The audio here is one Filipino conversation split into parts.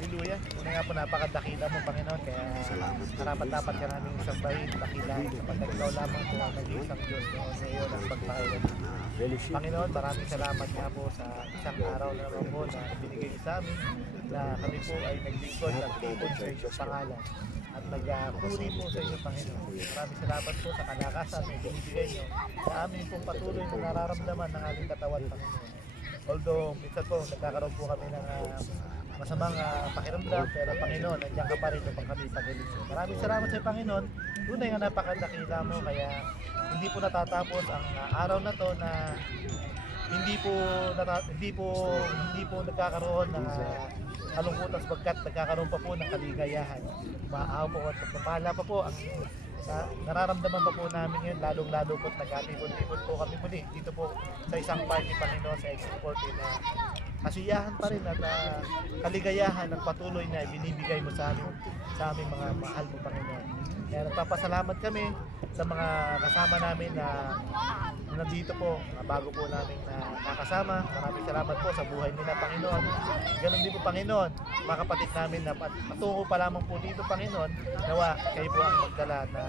Hallelujah. Una nga po, napakadakila mo, Panginoon. Kaya dapat ka namin sambahin, dakilahin, sapagkat ikaw lamang po ang nag-iisang Diyos noon ngayon ang pagpahayag. Panginoon, maraming salamat nga po sa isang araw na naman po na binigay sa amin na kami po ay naglingkod at tipon sa iyong pangalan at nagpuri po sa iyong Panginoon. Maraming salamat po sa kalakasan na binibigay niyo sa amin pong patuloy na nararamdaman ng ating katawan, Panginoon. Although minsan po nagkakaroon po kami ng masamang pakiramdam, pero Panginoon, nandiyan ka pa rin upang kami pagilisod. Maraming salamat sa Panginoon. Tunay nga napakadakila mo, kaya hindi po natatapos ang araw na to na hindi po nagkakaroon ng kalungkutan sapagkat nagkakaroon pa po ng kaligayahan. Maaw po at pagpapala pa po ang nararamdaman pa po namin ngayon, lalong-lalo po nagkatipon-tipon po kami muli dito po sa isang party, Panginoon, sa X40 na kasiyahan pa rin at kaligayahan ng patuloy na binibigay mo sa aming mga mahal mo, Panginoon. Kaya nagpapasalamat kami sa mga kasama namin na nandito po, bago po namin nakasama. Maraming salamat po sa buhay nila, Panginoon. Ganon din po, Panginoon, mga kapatid namin na patungo pa lamang po dito, Panginoon, nawa kayo po ang magdala na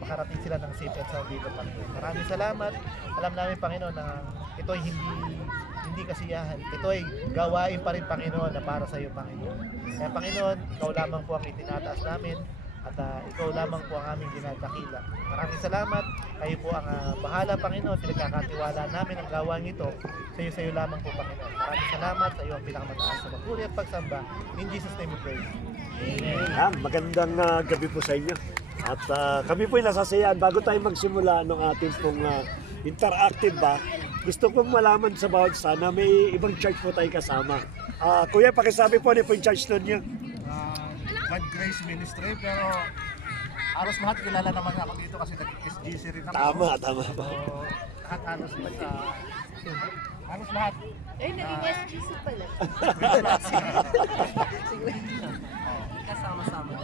makarating sila ng safe and sound dito, Panginoon. Maraming salamat. Alam namin, Panginoon, na ito ay hindi kasiyahan. Ito ay gawain pa rin, Panginoon, na para sa iyo, Panginoon. Kaya, Panginoon, ikaw lamang po ang itinataas namin at ikaw lamang po ang aming dinadakila. Maraming salamat. Kayo po ang bahala, Panginoon. Pinagkakatiwala namin ang gawain ito. Sa iyo lamang po, Panginoon. Maraming salamat. Sa iyo ang pinakamataas na magpuri at pagsamba. In Jesus' name we pray. Amen. Magandang gabi po sa inyo. At kami po ay nasasayaan. Bago tayo magsimula ng ating pong interactive gusto kong malaman sa bawat sana may ibang church po tayo kasama. Kuya, pakisabi po ano po yung church nun niyo? God Grace Ministry, pero halos lahat kilala naman ako dito kasi nag-SGC rin ako. Tama pa. So, halos lahat. Naging SGC pala.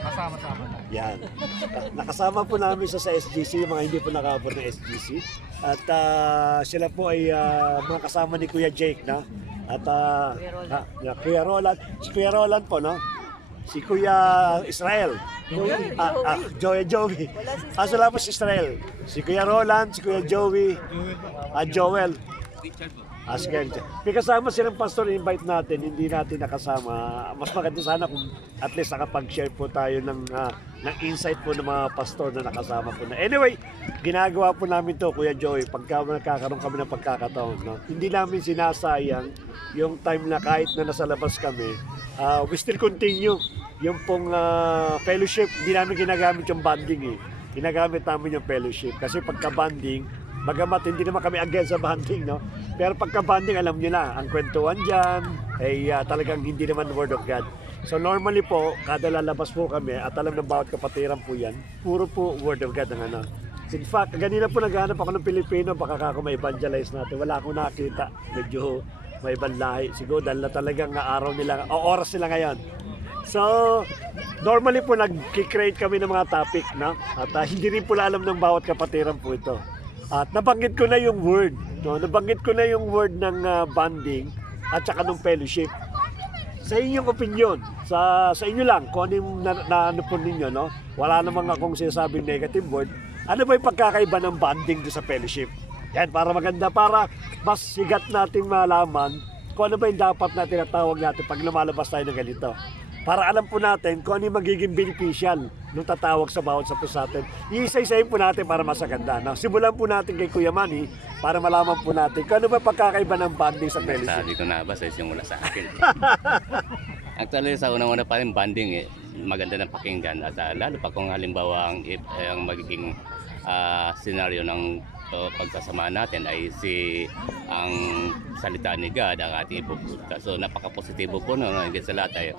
Kasama-sama na. Yan. Nakasama po namin sa SGC, yung mga hindi po nakabot ng SGC. At sila po ay mga kasama ni Kuya Jake, no? At Kuya Roland. Si Kuya Roland po, no? Si Kuya Israel. Joey. Wala po si Israel. Si Kuya Roland, si Kuya Joey, Joel. Sige. May kasama silang pastor, invite natin, hindi natin nakasama. Mas maganda sana kung at least nakapag-share po tayo ng insight po ng mga pastor na nakasama po na. Anyway, ginagawa po namin to, Kuya Joey, pagka nagkakaroon kami ng pagkakataon. No? Hindi namin sinasayang yung time na kahit na nasa labas kami, we still continue yung pong fellowship. Hindi namin ginagamit yung banding Ginagamit namin yung fellowship. Kasi pagka-banding, bagamat hindi naman kami against sa banding, no? Pero pagka-banding, alam nyo na, ang kwentuhan dyan ay talagang hindi naman word of God. So normally po, kada lalabas po kami at alam ng bawat kapatiran po yan, puro po word of God ang ano. In fact, ganina po naghahanap ako ng Pilipino, baka ako ma-evangelize natin. Wala akong nakakita. Medyo may ibang lahi. Siguro dahil na talagang araw nila, o oras nila ngayon. So, normally po nag-create kami ng mga topic, no? At hindi rin po alam ng bawat kapatiran po ito. At nabanggit ko na yung word, no? Nabanggit ko na yung word ng banding at saka ng fellowship. Sa inyong opinion, sa inyo lang, kung ano yung ano po ninyo, no? Wala namang akong sinasabing negative word. Ano ba yung pagkakaiba ng banding do sa fellowship? Yan, para maganda, para mas sigat nating malaman kung ano ba yung dapat natin natawag natin pag lumalabas tayo ng ganito. Para alam po natin kung ano yung magiging beneficial nung tatawag sa bawat sa atin. Iisa-isahin po natin para masaganda. Now, simulan po natin kay Kuya Manny para malaman po natin kung ano ba pagkakaiba ng banding sa fellowship. Sabi ko na ba sa simula sa akin. Actually, sa unang-una pa rin banding maganda ng pakinggan. At lalo pa kung halimbawa ang magiging senaryo ng pagsasama natin ay ang salita ni God ang ating ipupunta. So napaka-positibo po higit sa lahat tayo.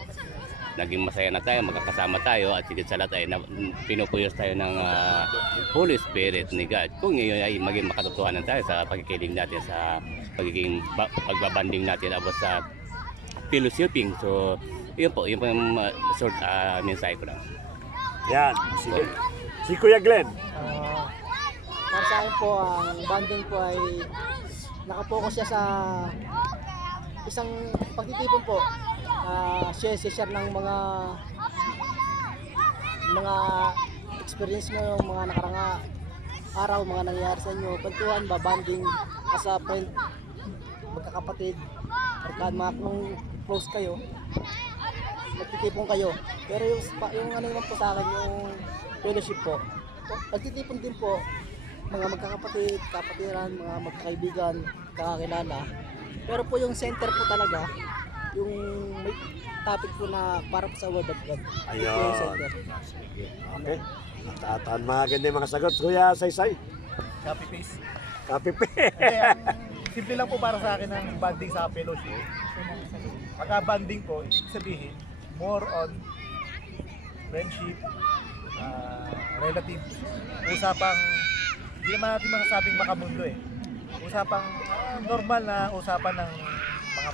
Naging masaya na tayo, magkakasama tayo at higit sa lahat ay pinupuyos tayo ng Holy Spirit ni God. Kung ngayon ay maging makatotohanan tayo sa pagkikiling natin sa pagiging pagbabanding natin about sa fellowshipping. So yun po yung short mensahe ko lang. Yan, sige. Si Kuya Glenn. Para sa akin po, ang bonding po ay nakapokus siya sa isang pagtitipon po. share ng mga experience mo, yung mga nakarang araw, mga nangyayari sa inyo, kwentuhan ba, banding as a friend, magkakapatid, pagka kung close kayo, magtitipon kayo. Pero yung ano naman po sa akin, yung fellowship po, nagtitipon din po, mga magkakapatid, kapatiran, mga magkakaibigan, kakakilala. Pero po yung center po talaga, yung may topic po na para po sa Word of God. Ito yung Ayun. center. Sige. Okay. At maganda yung mga sagot. Kuya Saysay. Copy paste. Copy pa. Hindi, simple lang po para sa akin ang banding sa fellowship. Pagka banding po, ibig sabihin, more on friendship, relatives, usapang, hindi naman natin masasabing makamundo eh. Usapang normal na usapan ng mga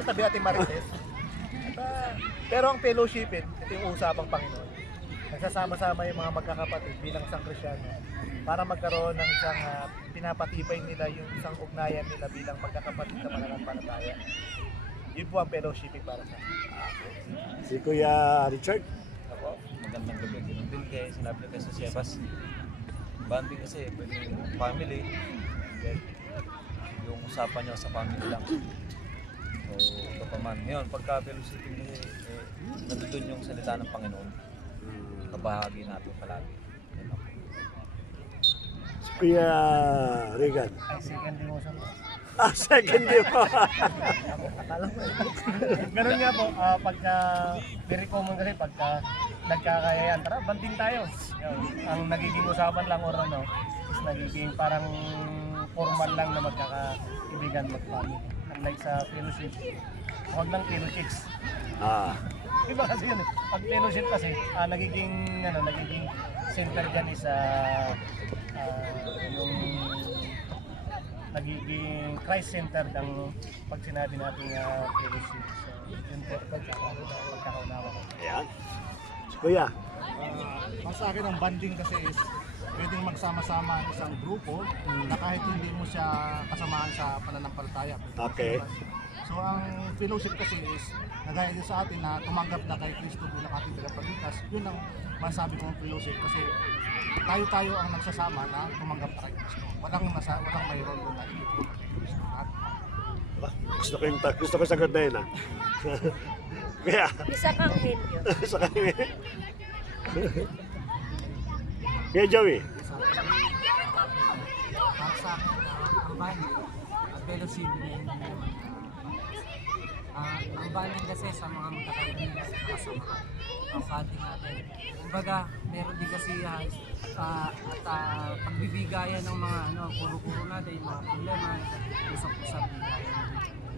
sabi natin marites. Pero ang fellowshipin, ito yung usapang Panginoon. Nagsasama-sama yung mga magkakapatid bilang isang Kristiyano para magkaroon ng isang pinapatibay nila yung isang ugnayan nila bilang magkakapatid sa pananampalataya. Yun po ang fellowshipping para sa akin. Si Kuya Richard. Magandang gabi din kay sinabi niya sa Siebas. Banding kasi pwedeng family. Then, yung usapan niyo sa family lang. So, ito pa man. Ngayon, pagka fellowshipping kasi, nandun yung salita ng Panginoon. Kabahagi natin palagi. Yan lang. Si Kuya Regan. Second demotion po. Second day po. Ganun nga po, pagka very common kasi pagka nagkakayayan, tara, banding tayo. Yun, ang nagiging usapan lang or ano, is nagiging parang formal lang na magkakaibigan, mag-family. Unlike sa fellowship, huwag lang fellowships. Iba kasi yun eh. Pag fellowship kasi, nagiging center dyan is yung nagiging Christ-centered ang pag sinabi natin fellowship. So, yun po, pagkakaunawa ko. Ayan. Si Kuya. Ang sa akin ang banding kasi is pwedeng magsama-sama ang isang grupo na kahit hindi mo siya kasamaan sa pananampalataya. Okay. So ang fellowship kasi is nagaya din sa atin na tumanggap na kay Kristo bilang ating tagapagligtas. Yun ang masabi kong fellowship kasi tayo ang nagsasama na tumanggap na kay Kristo. Walang mayroon doon na hindi tumanggap kay Kristo. Gusto ko sagot na yun Kaya, Isa kang henyo. sa kanya. Kaya Joey. Para sa akin, ang banding, ang fellowship, ang banding kasi sa mga magkakaibigan sa kasamaan, ang banding natin. Kumbaga, meron din kasi pagbibigayan ng mga puro-puro natin, yung mga problema, usap-usap bigayan.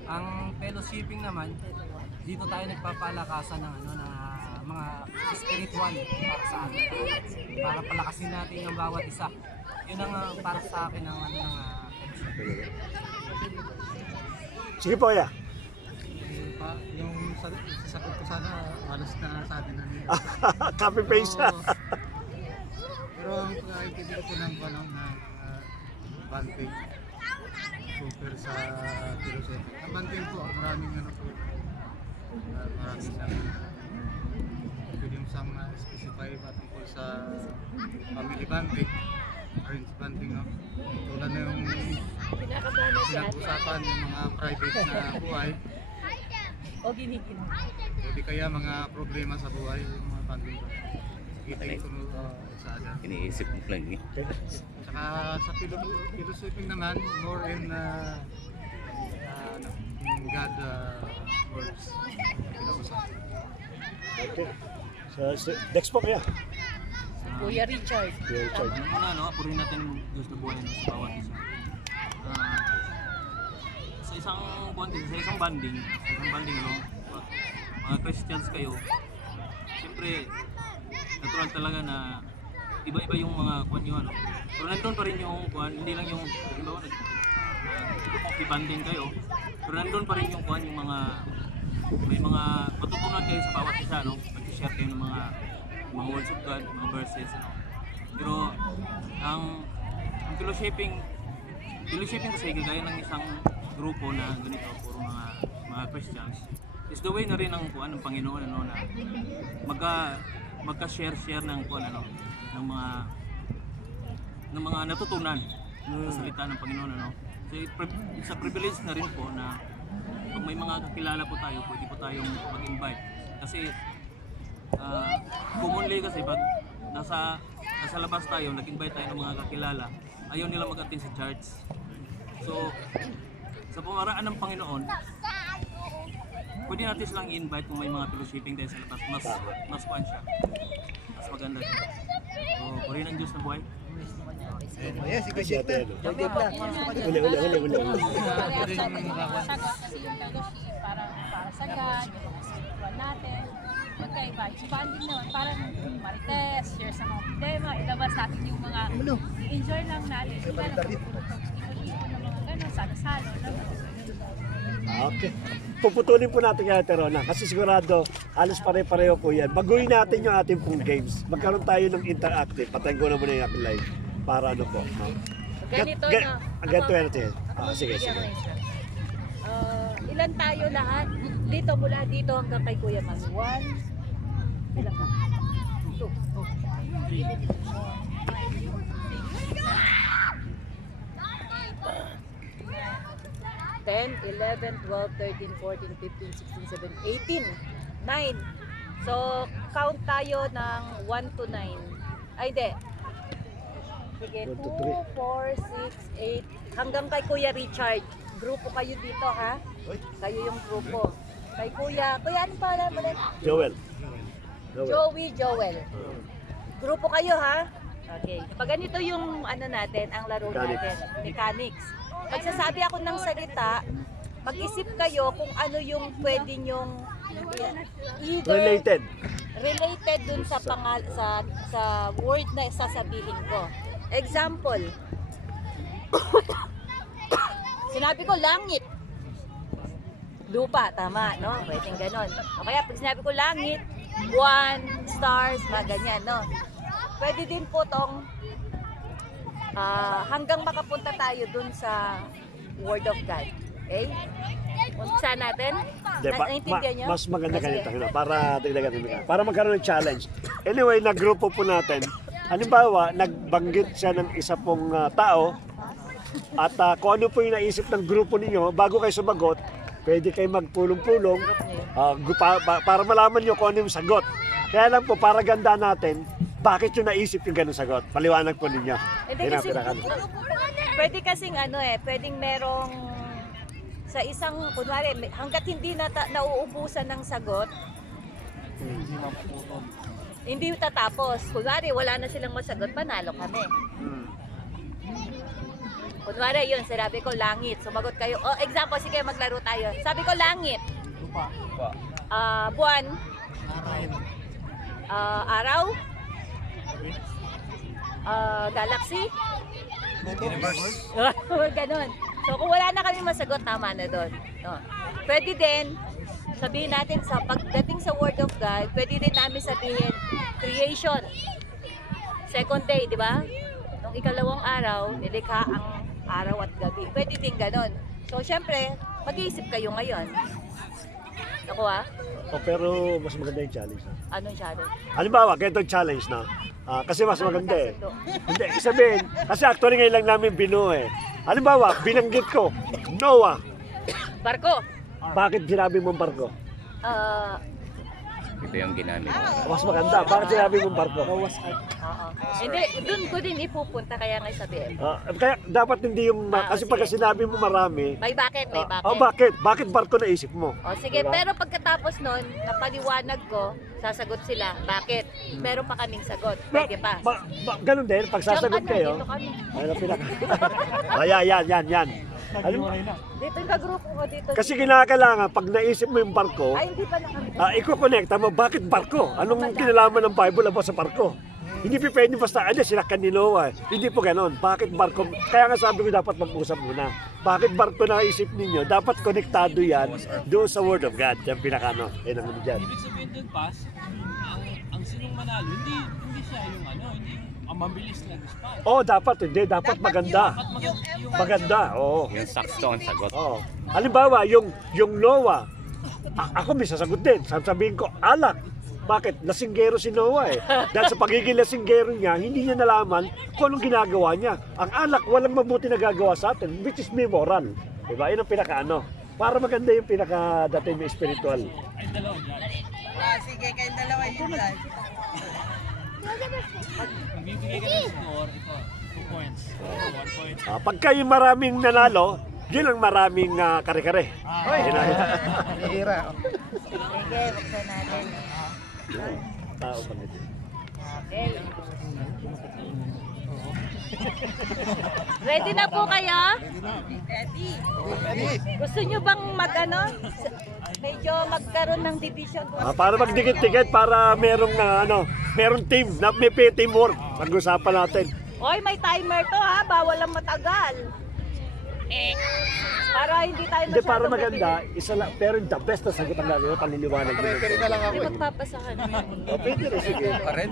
Ang fellowshipping naman, dito tayo nagpapalakasan ng mga spiritual para sa atin. Para palakasin natin ang bawat isa. Yun ang para sa akin ang Sige po, Kuya. Yung sasagot ko sana halos na sabi na niya. Copy paste. Pero ang pagkakaibigan ko ng banding super sa philosophy. Ang banding po, maraming maraming pwede yung sang specify patungkol sa family banding, parents banding, no? Tulad na yung Pinakabahan na si ate. pinag-usapan yung mga private na buhay O giniginom. o di kaya mga problema sa buhay, yung mga banding ko. Kita ko sa atin. Iniisip mo lang yun. Saka sa philosophy naman, more in God words. Pinag-usapan. Okay. So, next po, Kuya. Kuya Richard. Kuya Richard. Purin natin yung Diyos na buhay sa bawat isa. Sa isang banding, mga Christians kayo, siyempre, natural talaga na iba-iba yung mga kwan nyo, pero nandun pa rin yung kwan, hindi lang yung, banding kayo, pero nandun pa rin yung kwan, yung may mga matutunan kayo sa bawat isa, mag-share kayo ng mga words of God, mga verses, pero ang fellowshipping kasi gaya ng isang grupo na ganito, puro mga Christians, is the way na rin ng kuan ng Panginoon ano na magka-share ng kuan ano ng mga natutunan sa salita ng Panginoon ano. So it's a privilege na rin po na pag may mga kakilala po tayo, pwede po tayong mag-invite. Kasi commonly kasi pag nasa labas tayo, nag-invite tayo ng mga kakilala, ayaw nila mag-attend sa church. So sa pamaraan ng Panginoon, pwede natin silang i-invite kung may mga fellowshipping tayo sa labas. Mas kuan siya. Mas maganda siya. So, purihin ang Diyos na buhay. Yes, ikaw Si Ate Elo. Uli. Sagot kasi yung fellowship para sa God, spiritual natin. Magkaiba. Yung bonding naman, parang marites, share sa mga problema, ilabas natin yung mga i-enjoy lang natin. Yung parang ipon ng mga gano'n, salo-salo. Okay. Puputulin po natin kay Ate Rona kasi sigurado halos pare-pareho po yan. Baguhin natin yung ating pong games. Magkaroon tayo ng interactive. Patayin ko na muna yung aking live. Para ano po. Ganito na. Ganito natin. Sige. Ilan tayo lahat? Dito mula dito hanggang kay Kuya Mang. 1. Ilan ka? 10, 11, 12, 13, 14, 15, 16, 17, 18, 9. So, count tayo ng 1 to 9. Ay, hindi. Sige, 2, 4, 6, 8. Hanggang kay Kuya Richard. Grupo kayo dito, ha? Kayo yung grupo. Kay Kuya. Kuya, ano pala mo rin? Joel. Joel. Grupo kayo, ha? Okay. Pag ganito yung ano natin, ang laro natin, mechanics. Magsasabi ako ng salita, mag-isip kayo kung ano yung pwede nyong either related dun sa sa word na sasabihin ko. Example. Sinabi ko langit. Lupa, tama, no? Pwedeng ganon. O kaya pag sinabi ko langit, buwan, stars, mga ganyan, no? Pwede din po tong hanggang makapunta tayo dun sa Word of God. Okay? Umpisa natin? Naintindihan nyo? Mas maganda ganito para para magkaroon ng challenge. Anyway, naggrupo po natin. Halimbawa, nagbanggit siya ng isa pong tao at kung ano po yung naisip ng grupo ninyo, bago kayo sumagot, pwede kayo magpulong-pulong para malaman nyo kung ano yung sagot. Kaya lang po, para ganda natin, bakit yung naisip yung ganun sagot? Paliwanag po ninyo. Pwede kasing pwedeng merong sa isang, kunwari, hanggat hindi nauubusan ng sagot, hindi tatapos. Kunwari, wala na silang masagot, panalo kami. Kunwari, yun, sinabi ko langit. Sumagot kayo. Oh, example, sige, maglaro tayo. Sabi ko langit. Lupa. Buwan. Araw. Galaxy. Universe. Ganon. So, kung wala na kami masagot, tama na doon. No. Pwede din, sabihin natin sa pagdating sa Word of God, pwede din namin sabihin, creation. Second day, di ba? Nung ikalawang araw, nilikha ang araw at gabi. Pwede din ganon. So, syempre, mag-iisip kayo ngayon. Nakuha? Pero mas maganda yung challenge. Anong challenge? Halimbawa, ganito challenge na. Kasi mas maganda eh. Hindi, sabihin, kasi actually ngayon lang namin binuo eh. Halimbawa, binanggit ko, Noah. Barko. Bakit sinabi mong barko? Ito yung ginamit. Mas maganda, bakit sinabi mong barko? Oo. Hindi, doon ko din ipupunta, kaya nga sabihin. Kaya dapat hindi yung, kasi pagka sinabi mo marami, May bakit, may bakit. bakit? Bakit barko naisip mo? O sige, Diba? pero pagkatapos nun, napaliwanag ko, sasagot sila. Bakit? Meron pa kaming sagot. Pwede pa. Ganun din, pag sasagot kayo, Dito kami. ayun pinaka. yan. Dito yung kagrupo ko dito. Kasi kinakailangan, pag naisip mo yung barko, Ay, hindi pa na kami. iko-connecta mo, bakit barko? Anong kinalaman ng Bible about sa barko? Hindi pa pwede basta, sila kaninoa. Hindi po ganon. Bakit barko? Kaya nga sabi ko dapat mag-usap muna. Bakit barko naisip ninyo? Dapat konektado yan doon sa Word of God. Yan pinakano. Yan ang dyan. Ibig sabihin dun, Pas, ang sinong manalo, hindi siya yung hindi ang mabilis na response. Dapat hindi. Dapat maganda. Maganda, oo. Yung sakto ang sagot. Halimbawa, yung Noah, Ako may sasagot din. Sasabihin ko, alak. Bakit? Lasinggero si Noah eh. Dahil sa pagiging lasinggero niya, hindi niya nalaman kung anong ginagawa niya. Ang alak, walang mabuti na gagawa sa atin, which is moral. Diba? Yun ang pinaka-ano. Para maganda yung pinaka-dating spiritual. Sige, kayong dalawa yun dyan. Magbibigay ka ng score, ito, 2 points. 1 point. Pagka yung maraming nanalo, yun ang maraming kare-kare. Yun ang- Hihira. Sige, buksan natin. Tao pa nito. Okay. Ready na po kayo? Ready? Gusto nyo bang medyo magkaroon ng division? Para magdikit-dikit, para merong team, na may teamwork. Pag-usapan natin. Hoy, may timer to ha, bawal lang matagal. Para hindi tayo Hindi, para masyadong maganda, isa lang, pero the best na sagot ang gagawin, panliliwanag yun. Referee na lang ako. Hindi magpapasahan. Pwede rin, sige.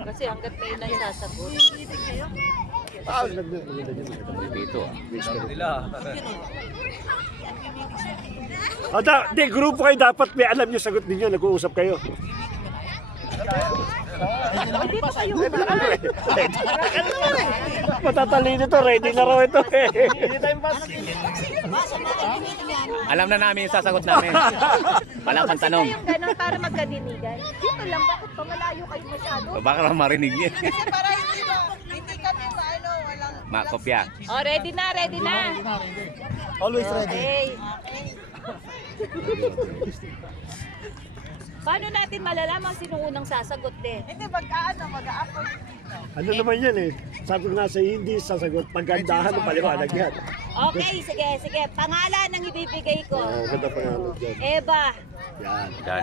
Kasi hanggat kayo na isasagot. Maganda yun. Dito. Nila. Di, grupo kayo dapat may alam niyo sagot ninyo, nag-uusap kayo. Hindi pa kayo Matatalino to, ready na raw ito eh. Alam na namin yung sasagot namin. Wala pang tanong. yung gano'n para magkadinigan. Dito lang, bakit pa malayo kayo masyado? Baka lang marinig niya. Kasi para hindi kami walang... Makopya. Oh, ready na, ready na. Always ready. Okay. Paano natin malalaman sino unang sasagot din? Hindi, mag-a-appoint. Ano naman yan eh. Sabi ko nga sa hindi sasagot, paggandahan ng paliwanag yan. Okay, sige. Pangalan ang ibibigay ko. Ganda pa nga dyan. Eva. Yan. Dan.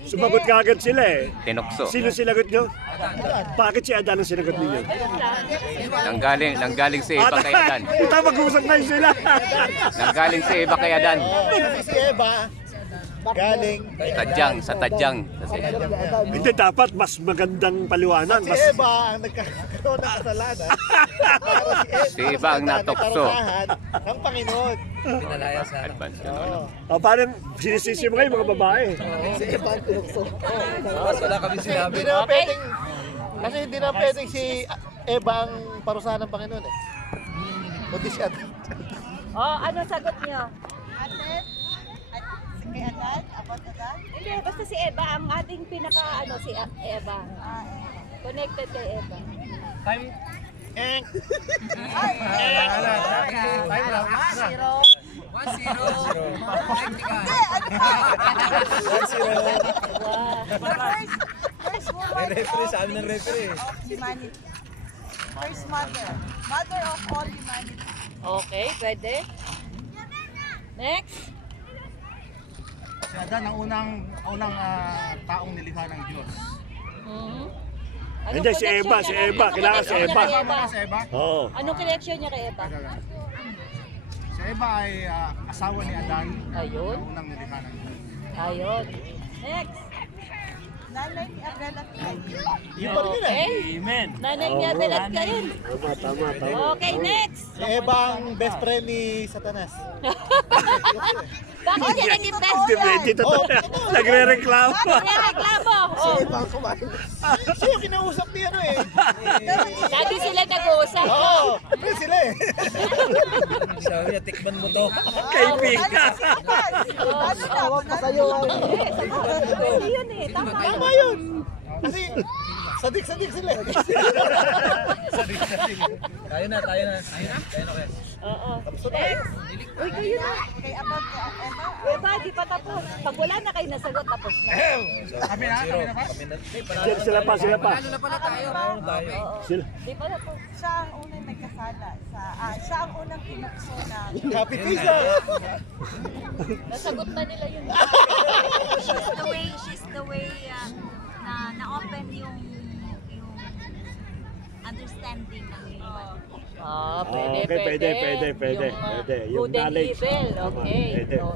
Sumagot ka agad sila eh. Tinukso. Sino sinagot nyo? Bakit si Adan ang sinagot ninyo? Nanggaling si Eva kay Adan. Ito, mag-uusap na sila. Nanggaling si Eva kay Adan. Kasi si Eva, galing. Sa Tadyang. Hindi, dapat mas magandang paliwanag. Si Eva ang nagkakaroon ng kasalanan. Para Si Eva ang natokso. karusahan ng Panginoon. Advance ka naman. Parang sinisisi mo kayo mga babae. Si Eva ang tinukso. Wala kami sinabi. Hindi na pwedeng, kasi hindi na pwedeng si Eva ang parusahan ng Panginoon eh. Kundi si Adan. Oh, ano sagot niyo? Kay Adan? About Adan? Hindi, basta si Eva, ang ating si Eva. Connected kay Eva. First woman Referee, sabi ng referee. of humanity. First mother. Mother of all humanity. Okay, pwede. Next. Si Adan ang unang taong nilikha ng Diyos. Mhm. Hindi, si Eva, si Eva. Kailangan si Eva. Si Eva? Oo. Anong connection niya kay Eva? Si Eva ay asawa ni Adan. Ayun. Ang unang nilikha ng Diyos. Ayun. Next. Nanay ni Abel at Cain. Yun pa rin yun eh. Okay. Amen. Nanay niya Belat kayo. Tama. Okay, next. Si Eva ang best friend ni Satanas. Bakit siya naging best Hindi, friend? dito to. Nagre-reklamo. Reklamo. Oh, Siya yung kinausap ni ano eh. lagi sila nag-uusap. Oo, yun sila eh. Sabi niya, tikman mo to. Kaibigan. Asawa pa sa'yo. Pwede yun eh. Tama. Tama yun. Kasi sadik-sadik sila eh. Tayo na. Oo. Next. Uy, kayo na. Kay about Eva. Eva, di pa tapos. Pag wala na kayo nasagot, tapos na. Kami na ba? Sila pa. Tayo. Sila. Di pa tapos. Siya ang unang nagkasala. Siya ang unang tinukso na. Happy pizza. Nasagot na nila yun. She's the way na-open yung understanding ng human. Pwede. Pwede. Yung Good and knowledge. evil. Tama, Okay. pwede. So,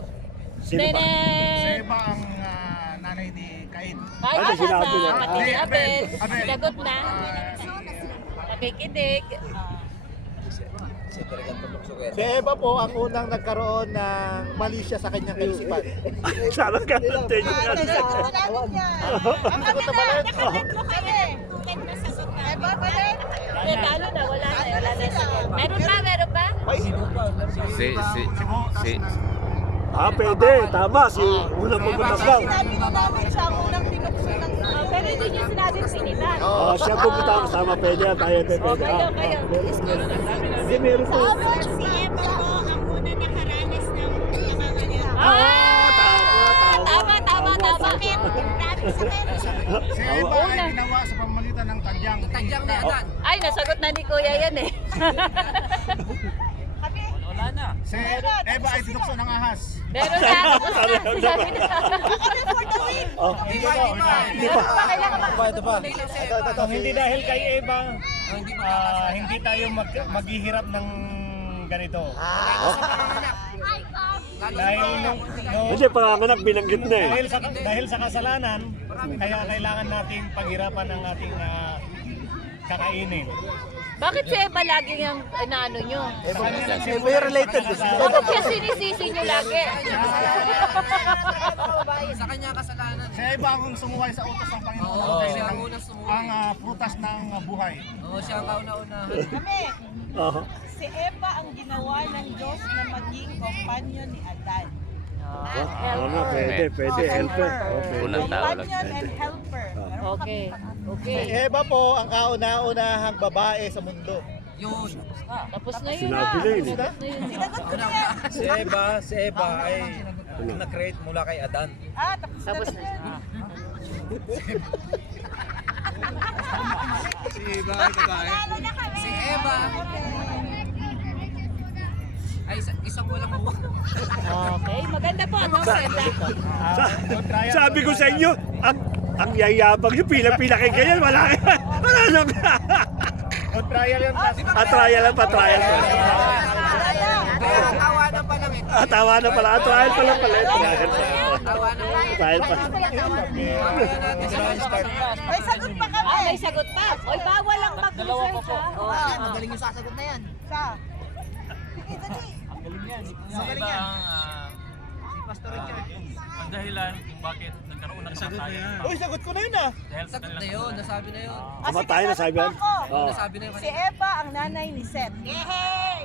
Sino pa? Si Tenen! Eva ang nanay ni Cain. Ay, Ano, sinabi sa niya? pati ni Abel. Abel. Sinagot na. Nakikinig. Si talagang tutukso kaya. Si Eva po ang unang nagkaroon ng mali siya sa kanyang kaisipan. Sana ka natin yung Ate, ano. sagot natin yan. Ang kami na, nakatatlo kami. Eva, balik. Eh, lalo na, wala na. Meron pa? Si Pwede. Tama. Si unang pagbutas daw. Sinabi na namin siya ang unang tinukso ng Pero hindi niyo sinabing pinitan. Siya pupunta. Tama. Pwede. Tayo. Pwede. Kayo. Hindi, meron po. Si Eva po ang una nakaranas ng nangangalit. Tama. Bakit? Grabe sa meron. Si Eva ay ginawa sa pamamagitan ng tadyang. Tadyang na Adan. Ay, nasagot na ni Kuya yan eh. Wala na. Si Eva ay tinukso ng ahas. Meron na. Tapos na. Sinabi na. Hindi pa. Ito pa. Kung hindi dahil kay Eva, hindi tayo maghihirap ng ganito. Dahil nung Hindi, panganganak binanggit na eh. dahil sa kasalanan, kaya kailangan nating paghirapan ng ating kakainin. Bakit si Eva lagi yung inaano nyo? May related. Bakit siya sinisisi nyo lagi? Sa kanya kasalanan. Si Eva ang sumuway sa utos ng Panginoon. Siya ang unang sumuwi. Ang prutas ng buhay. Oo, siya ang kauna-unahan. Kami. Oo. Si Eva ang ginawa ng Diyos na maging companion ni Adan. Tama. Pwede. Helper. unang tao lang. Companion and helper. Okay. Si Eva po ang kauna-unahang babae sa mundo. Yun. Tapos na yun. Sinabi na yun. Tapos na yun. Sinagot ko na yan. Si Eva ay na-create mula kay Adan. Tapos na. Si Eva ay babae. Si Eva ay isa po lang buwan. Okay. Maganda po. Ano? Maganda. Sabi ko sa inyo, ang yayabang nyo, pila-pila kayo ganyan, wala nang. Trial yan. Trial pa. Tawanan pa lang ito. Tawanan pala. Trial pa lang pala. Trial pa. May sagot pa kami. May sagot pa. Oy, bawal lang mag-research ha. Magaling yung sasagot na yan. Siya. Sige, dali. Magaling yan. Si Pastor Richard. Ang dahilan kung bakit nagkaroon ng kamatayan. Uy, sagot ko na yun ah. Dahil sa Sagot na kanilang yun. Nasabi na yun. Kamatay na sabi yan. Oo. Nasabi na yun. Si Eva ang nanay ni Seth.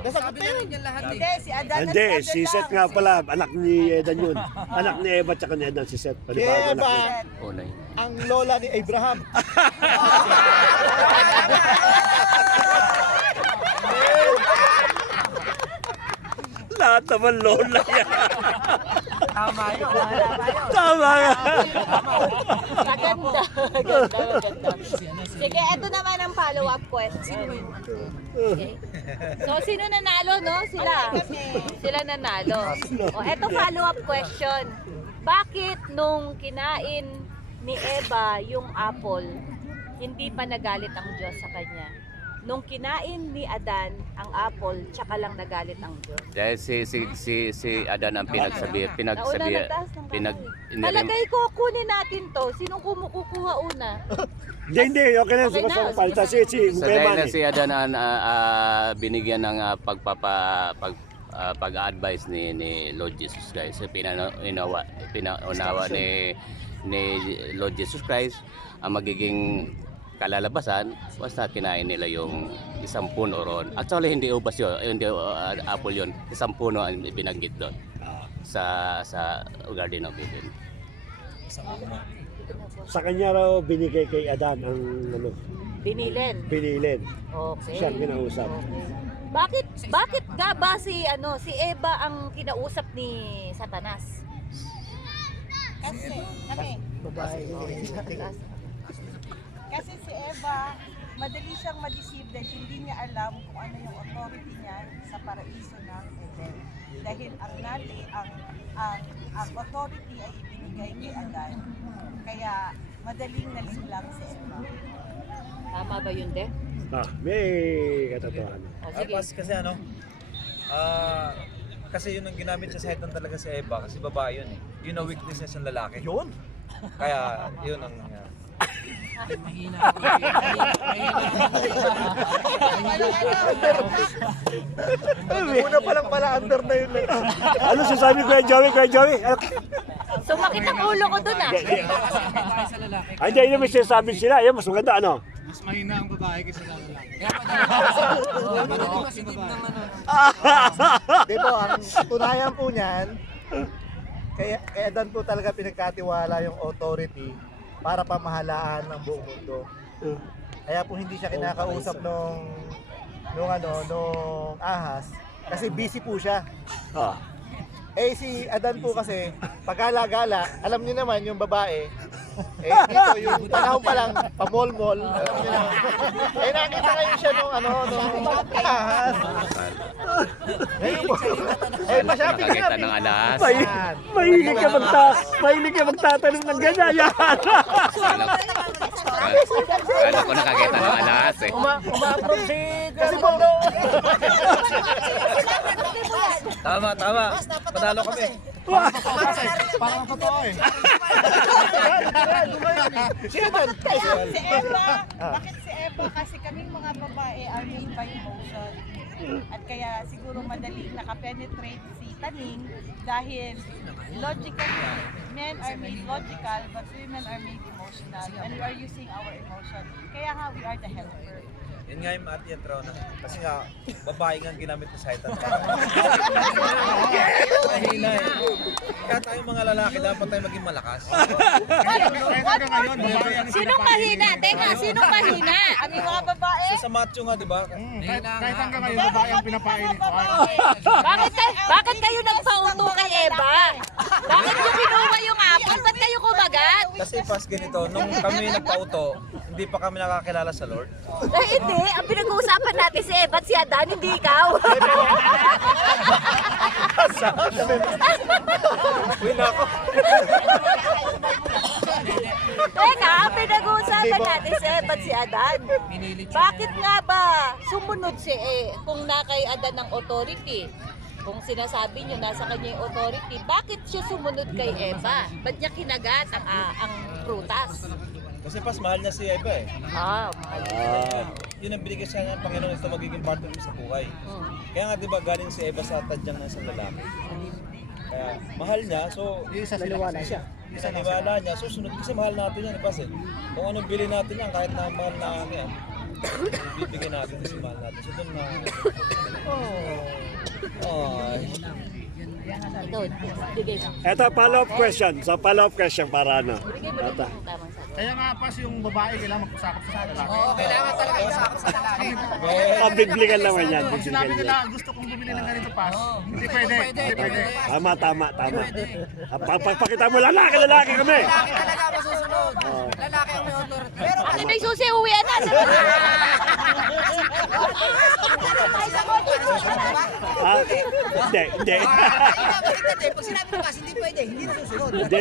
Nasagot Nasabi na na yun. rin yan lahat eh. Hindi, si Adan at Hindi, Adan si Seth lang. nga pala, anak ni Edan yun. Anak ni Eva tsaka ni Edan, si Seth. Si Panibago anak Eva yun. Una yun. ang lola ni Abraham. Lahat naman lola yan. Tama yun. Tama yan. Maganda. Sige, ito naman ang follow-up question. Okay. So, sino nanalo, no? Sila nanalo. O, ito follow-up question. Bakit nung kinain ni Eva yung apple, hindi pa nagalit ang Diyos sa kanya? Nung kinain ni Adan ang apple, tsaka lang nagalit ang Diyos. Dahil si Adan ang pinagsabi. Palagay ko, kunin natin to. Sinong kumukuha una? Hindi. Okay na. Okay na. Basta palta. Si Sa dahil Mukayman na si Adan ang binigyan ng pag-advise ni Lord Jesus Christ. Pinaunawa ni Lord Jesus Christ ang magiging kalalabasan basta kinain nila yung isang puno ron. Actually hindi ubas yun, hindi apple yun, isang puno ang binanggit doon sa Garden of Eden. Sa kanya raw binigay kay Adan ang Binilin. Siya ang kinausap. Bakit nga ba si Eva ang kinausap ni Satanas? Kasi si Eva, madali siyang ma-deceive dahil hindi niya alam kung ano yung authority niya sa paraiso ng Eden. Dahil ang authority ay ibinigay kay Adan. Kaya madaling nalilang si Eva. Tama ba yun, De? May katotohanan. Sige. Kasi kasi yun ang ginamit niya sa head talaga si Eva kasi babae yun eh. Yun ang weakness niya sa lalaki. Yun. Kaya yun ang Una pa lang pala, under na yun. Ano sasabi Kuya Joey? Kuya Joey? Ano? Sumakit ang ulo ko dun ah. Ay, hindi, yun may sinasabi sila. Ayun, mas maganda, ano? Mas mahina ang babae kaysa sa lalaki. Di po, ang tunayan po niyan, kaya Dan po talaga pinagkatiwala yung authority para pamahalaan ng buong mundo. Kaya po hindi siya kinakausap nung ahas kasi busy po siya. Ah. Eh si Adan po kasi pagala-gala, alam niyo naman yung babae. Dito yung panahon pa lang, pamol-mol, alam niyo naman. Nakita kayo siya nung ahas. Ngayon po. Masyaping Nakakita ng alas. Mahilig ka magtatanong ng ganyan. Yan. Kala ko nakakita ng alas eh. Uma-approve si kasi po. Tama. Panalo kami. Parang totoo eh. Si Eva, bakit si Eva? Kasi kaming mga babae are made by emotion. At kaya siguro madaling nakapenetrate si Taning dahil logical, men are made logical but women are made emotional and we are using our emotion. Kaya nga we are the helper. Yun nga yung Ate Antrona. Kasi nga, babae nga ang ginamit ni Saitan. Mahina eh. Kaya tayong mga lalaki, dapat tayo maging malakas. Sinong mahina? Teka, sinong mahina? Aming mga babae. So, sa macho nga, di ba? Kahit hanggang ngayon, babae ang pinapain ni Bakit kayo nagpauto kay Eva? Bakit nyo kinuha yung apple? Ba't kayo kumagat? Kasi pas ganito, nung kami nagpauto, hindi pa kami nakakilala sa Lord. Hindi. Ang pinag-uusapan natin si Eva at si Adan, hindi ikaw. Uy na ako. Teka, ang pinag-uusapan natin si Eva at si Adan. Bakit nga ba sumunod si kung na kay Adan ng authority? Kung sinasabi nyo nasa kanya yung authority, bakit siya sumunod kay Eva? Ba't niya kinagat ang prutas? Kasi pas mahal niya si Eva eh. Mahal. Yun ang binigay sa ng Panginoon, ito magiging partner mo sa buhay. Kaya nga diba galing si Eva sa tadyang ng isang lalaki. Kaya mahal niya, so Naniwala siya. naniwala niya, susunod kasi mahal natin yan. Kasi kung anong bili natin yan, kahit na mahal na yan, bibigyan natin kasi mahal natin. So doon na... Ito, bigay mo. Ito, follow-up question. So, follow-up question para ano? Bigay mo rin yung tamang sagot. Kaya nga pas yung babae kailangan magpasakop sa lalaki. Kailangan talaga isakop sa lalaki. Pabibligan naman yan. Pag sinabi nila gusto kong bumili ng ganito pas, hindi pwede. Tama. Pagpakita mo, lalaki kami. Lalaki talaga masusunod. Lalaki ang may authority. Pero Kasi may susi, uwian na. Hindi. pag sinabi mo pas, hindi pwede. Hindi nasusunod. Hindi,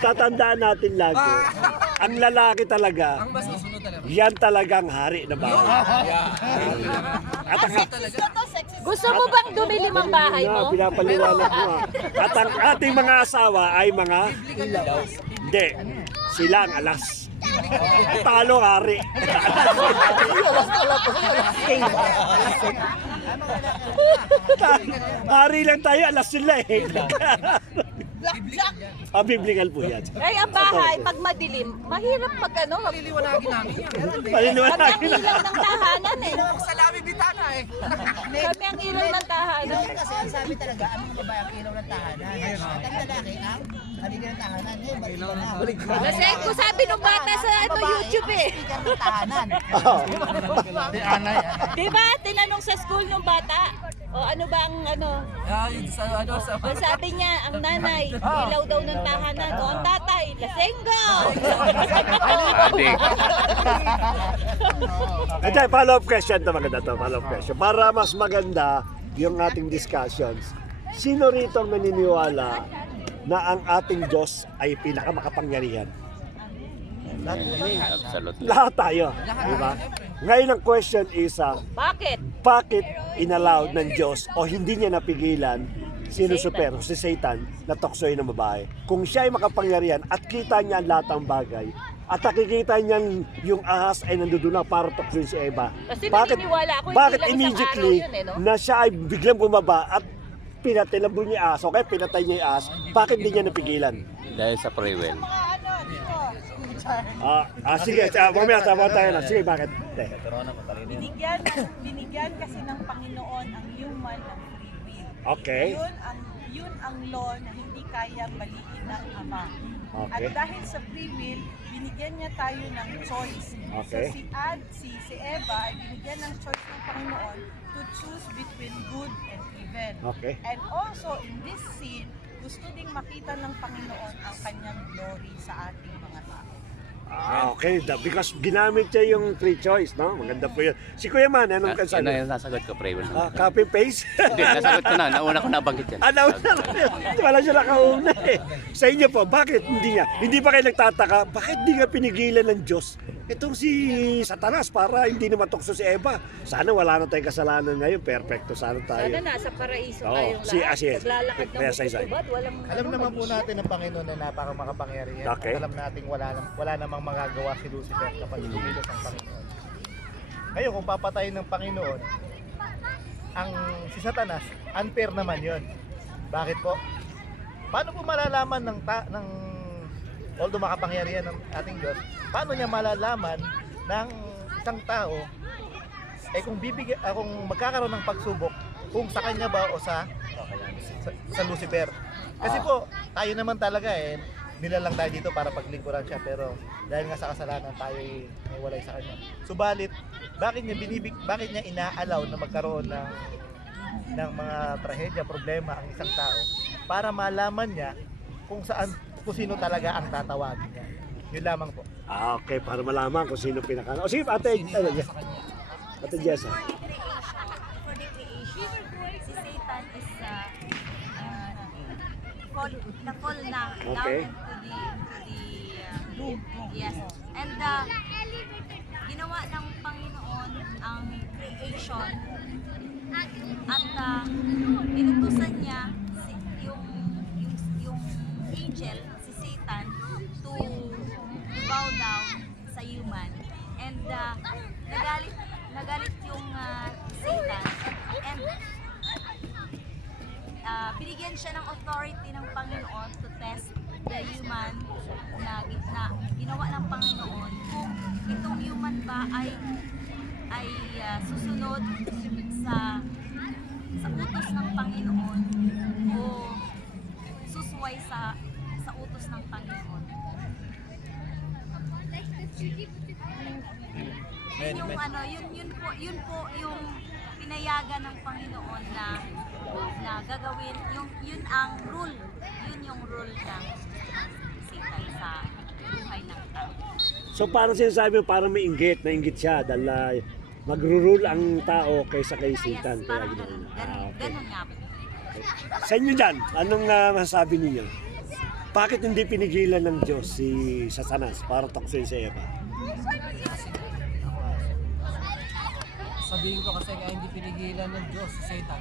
tatandaan natin lagi. Ang lalaki talaga, Ang masusunod talaga. yan talagang hari na bahay. At ang, Gusto mo bang dumilim ang bahay mo? pinapaliwanag ko nga. At ang ating mga asawa ay mga hindi. Sila ang alas. Talo hari. Hari lang tayo, alas sila eh. Biblical po yan. Ay, ang bahay, pag madilim, mahirap pag ano. Paliliwanagin namin yan. Kami Paliliwanagin ang ilaw ng tahanan eh. Sa labi bitana eh. Kami ang ilaw ng tahanan. Kasi ang sabi talaga, ang mga babae ang ilaw ng tahanan. At ang lalaki ang haligi ng tahanan. Kasi ko sabi nung bata sa YouTube eh. Speaker ng tahanan. Di anay. Di ba, tinanong sa school nung bata, o ano ba ang ano? Ang sabi niya, ang nanay, ilaw daw ng tahanan. O ang tatay, lasenggaw. Adik. Ito, follow-up question to, maganda to, follow-up question. Para mas maganda yung ating discussions, sino rito ang naniniwala na ang ating Diyos ay pinakamakapangyarihan? Absolutely. Lahat tayo, di ba? Ngayon ang question is, bakit inallowed ng Diyos o hindi niya napigilan si Lucifer, si Satan, na tuksoy ng babae? Kung siya ay makapangyarihan at kita niya ang lahat ng bagay, at nakikita niyan yung ahas ay nandoon na para tuksoin si Eva. Kasi naniniwala ako, hindi bakit lang isang immediately araw yun eh, no? na siya ay biglang bumaba at pinatay niya yung ahas, okay, pinatay niya yung ahas, bakit hindi niya napigilan? Dahil sa free will. Sige, mamaya tama tayo na. Sige, bakit? Binigyan kasi ng Panginoon ang human ng free will. Okay. Yun ang law na hindi kayang baliin ng Ama. Okay. At dahil sa free will, binigyan niya tayo ng choice. Okay. So si Eva ay binigyan ng choice ng Panginoon to choose between good and evil. Okay. And also in this scene, gusto ding makita ng Panginoon ang kanyang glory sa ating mga tao. Okay, because ginamit niya yung free choice, no? Maganda po yun. Si Kuya Man, anong Yan kansan? na yung nasagot ko, free will. Copy paste? Hindi, nasagot ko na. Nauna ko nabanggit yan. Wala siya nakauna eh. Sa inyo po, bakit hindi niya? Hindi ba kayo nagtataka? Bakit di nga pinigilan ng Diyos itong si Satanas para hindi na matukso si Eva? Sana wala na tayong kasalanan ngayon. Perfecto, sana tayo. Sana nasa paraiso Oo, tayong lahat. Naglalakad ng bukod-ubad, walang Alam naman po natin ng Panginoon na napaka-makapangyarihan. Okay. Alam natin wala namang magagawa si Lucifer kapag kumilos ang Panginoon. Ngayon, kung papatayin ng Panginoon, ang si Satanas, unfair naman yon. Bakit po? Paano po malalaman ng although makapangyarihan ng ating Diyos, paano niya malalaman ng isang tao kung magkakaroon ng pagsubok kung sa kanya ba o sa Lucifer? Kasi po, tayo naman talaga nilalang tayo dito para paglingkuran siya, pero dahil nga sa kasalanan tayo ay walay sa kanya. Subalit, bakit niya inaalaw na magkaroon ng mga trahedya, problema ang isang tao para malaman niya kung sino talaga ang tatawagin niya. Yun lamang po. Okay, para malaman kung sino pinaka... Sige, Ate Jessa. For the creation, si Satan is the fall na Okay. down into the yes. And ginawa ng Panginoon ang creation at inutusan niya yung angel, si Satan, to bow down sa human. And nagalit yung Satan and binigyan siya ng authority ng Panginoon to test the human na ginawa ng Panginoon kung itong human ba ay susunod sa utos ng Panginoon o susway sa utos ng Panginoon. Yun po yung pinayagan ng Panginoon na gagawin, yun ang rule. Yun yung rule ng Satan sa buhay ng tao. So parang sinasabi mo, parang may inggit, nainggit siya dahil magro-rule ang tao kaysa kay Satan. Yes, parang ganun nga po. Sa inyo dyan, anong masasabi ninyo? Bakit hindi pinigilan ng Diyos si Satanas para tuksoin si Eva? Sabihin ko kasi kaya hindi pinigilan ng Diyos si Satan,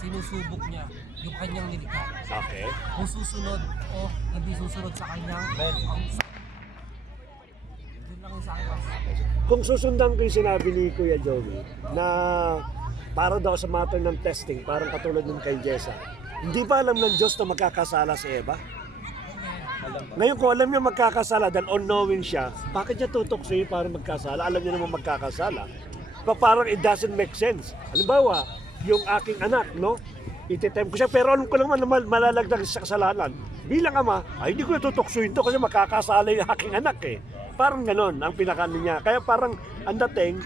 sinusubok niya yung kanyang nilikha. Okay. Kung susunod o hindi susunod sa kanyang yun lang yung sa akin. Kung susundan ko yung sinabi ni Kuya Joey na para daw sa matter ng testing, parang katulad ng kay Jessa, hindi ba alam ng Diyos na magkakasala si Eva? Ngayon kung alam niya magkakasala dahil unknowing siya, bakit niya tutuksoy para magkasala? Alam niya naman magkakasala. Parang it doesn't make sense. Halimbawa, yung aking anak, no? Ititempt ko siya, pero alam ko naman na malalagdag sa kasalanan. Bilang ama, ay hindi ko natutuksuin to kasi makakasala yung aking anak eh. Parang ganon ang pinakaano niya. Kaya parang ang dating,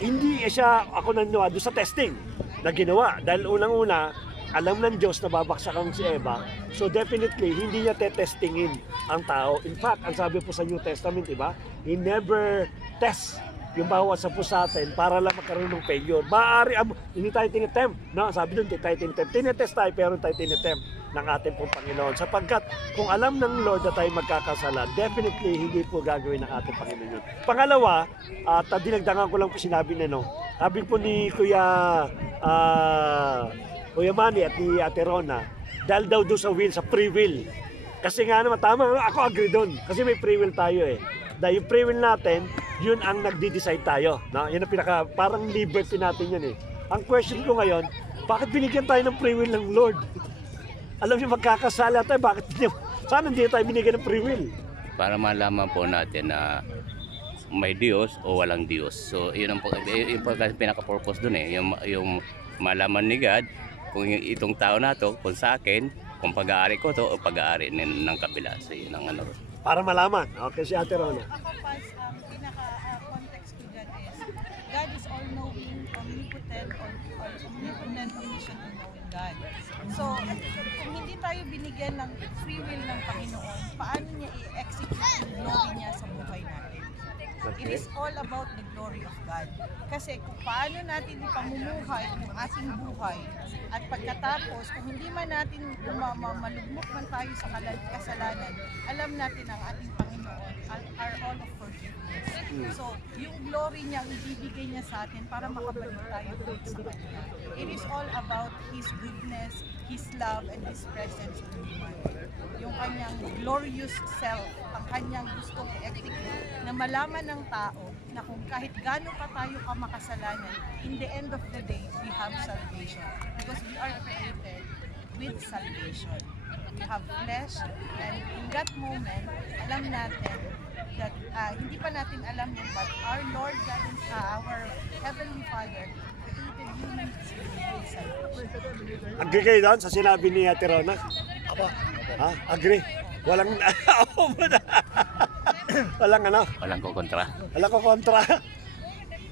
hindi siya ako naniwala doon sa testing na ginawa. Dahil unang-una, alam ng Diyos na babaksakan si Eva. So definitely, hindi niya tetestingin ang tao. In fact, ang sabi po sa New Testament, diba? He never tests yung bawat sa sa atin para lang magkaroon ng failure. Maaari, hindi tayo tinitempt. No? Sabi doon, hindi tayo tinitempt. Tinetest tayo, pero tayo tinitempt ng ating pong Panginoon. Sapagkat kung alam ng Lord na tayo magkakasala, definitely hindi po gagawin ng ating Panginoon yun. Pangalawa, at dinagdagan ko lang po sinabi na sabi po ni Kuya Manny at ni Ate Rona, dahil daw doon sa free will Kasi nga naman, tama, ako agree doon. Kasi may free will tayo eh. Dahil yung free will natin, yun ang nagdi-decide tayo. No? Yun ang pinaka, parang liberty natin yun eh. Ang question ko ngayon, bakit binigyan tayo ng free will ng Lord? Alam niyo, magkakasala tayo, bakit hindi? Sana hindi tayo binigyan ng free will. Para malaman po natin na may Diyos o walang Diyos. So, yun po pinaka-purpose dun eh. Yung malaman ni God, kung itong tao na to, kung sa akin, kung pag-aari ko to o pag-aari ng kabila. So, yun ang ano. Para malaman. Okay, si Ate Rona. Ako pas, pinaka-context ko dyan is, God is all-knowing, omnipotent, omniscient, all-knowing God. So, kung hindi tayo binigyan ng free will ng Panginoon, paano niya i-execute yung glory niya sa buhay natin? It is all about the glory of God. Kasi kung paano natin ipamumuhay yung ating buhay at pagkatapos, kung hindi man natin malugmok man tayo sa kasalanan, alam natin ang ating Panginoon are all of forgiveness. So, yung glory niya, ibibigay niya sa atin para makabalik tayo ulit sa Kanya. It is all about His goodness, His love, and His presence in human. Yung kanyang glorious self, ang kanyang gustong i-execute, na malaman ng tao na kung kahit gaano pa tayo kamakasalanan, in the end of the day, we have salvation. Because we are created with salvation. We have flesh, and in that moment, alam natin that, hindi pa natin alam yun, but our Lord God, our Heavenly Father, created humans with salvation. Agree kayo doon sa sinabi ni Ate Rona? Ako. Ha? Agree? Walang... Walang ano? Walang kukontra. Walang kukontra.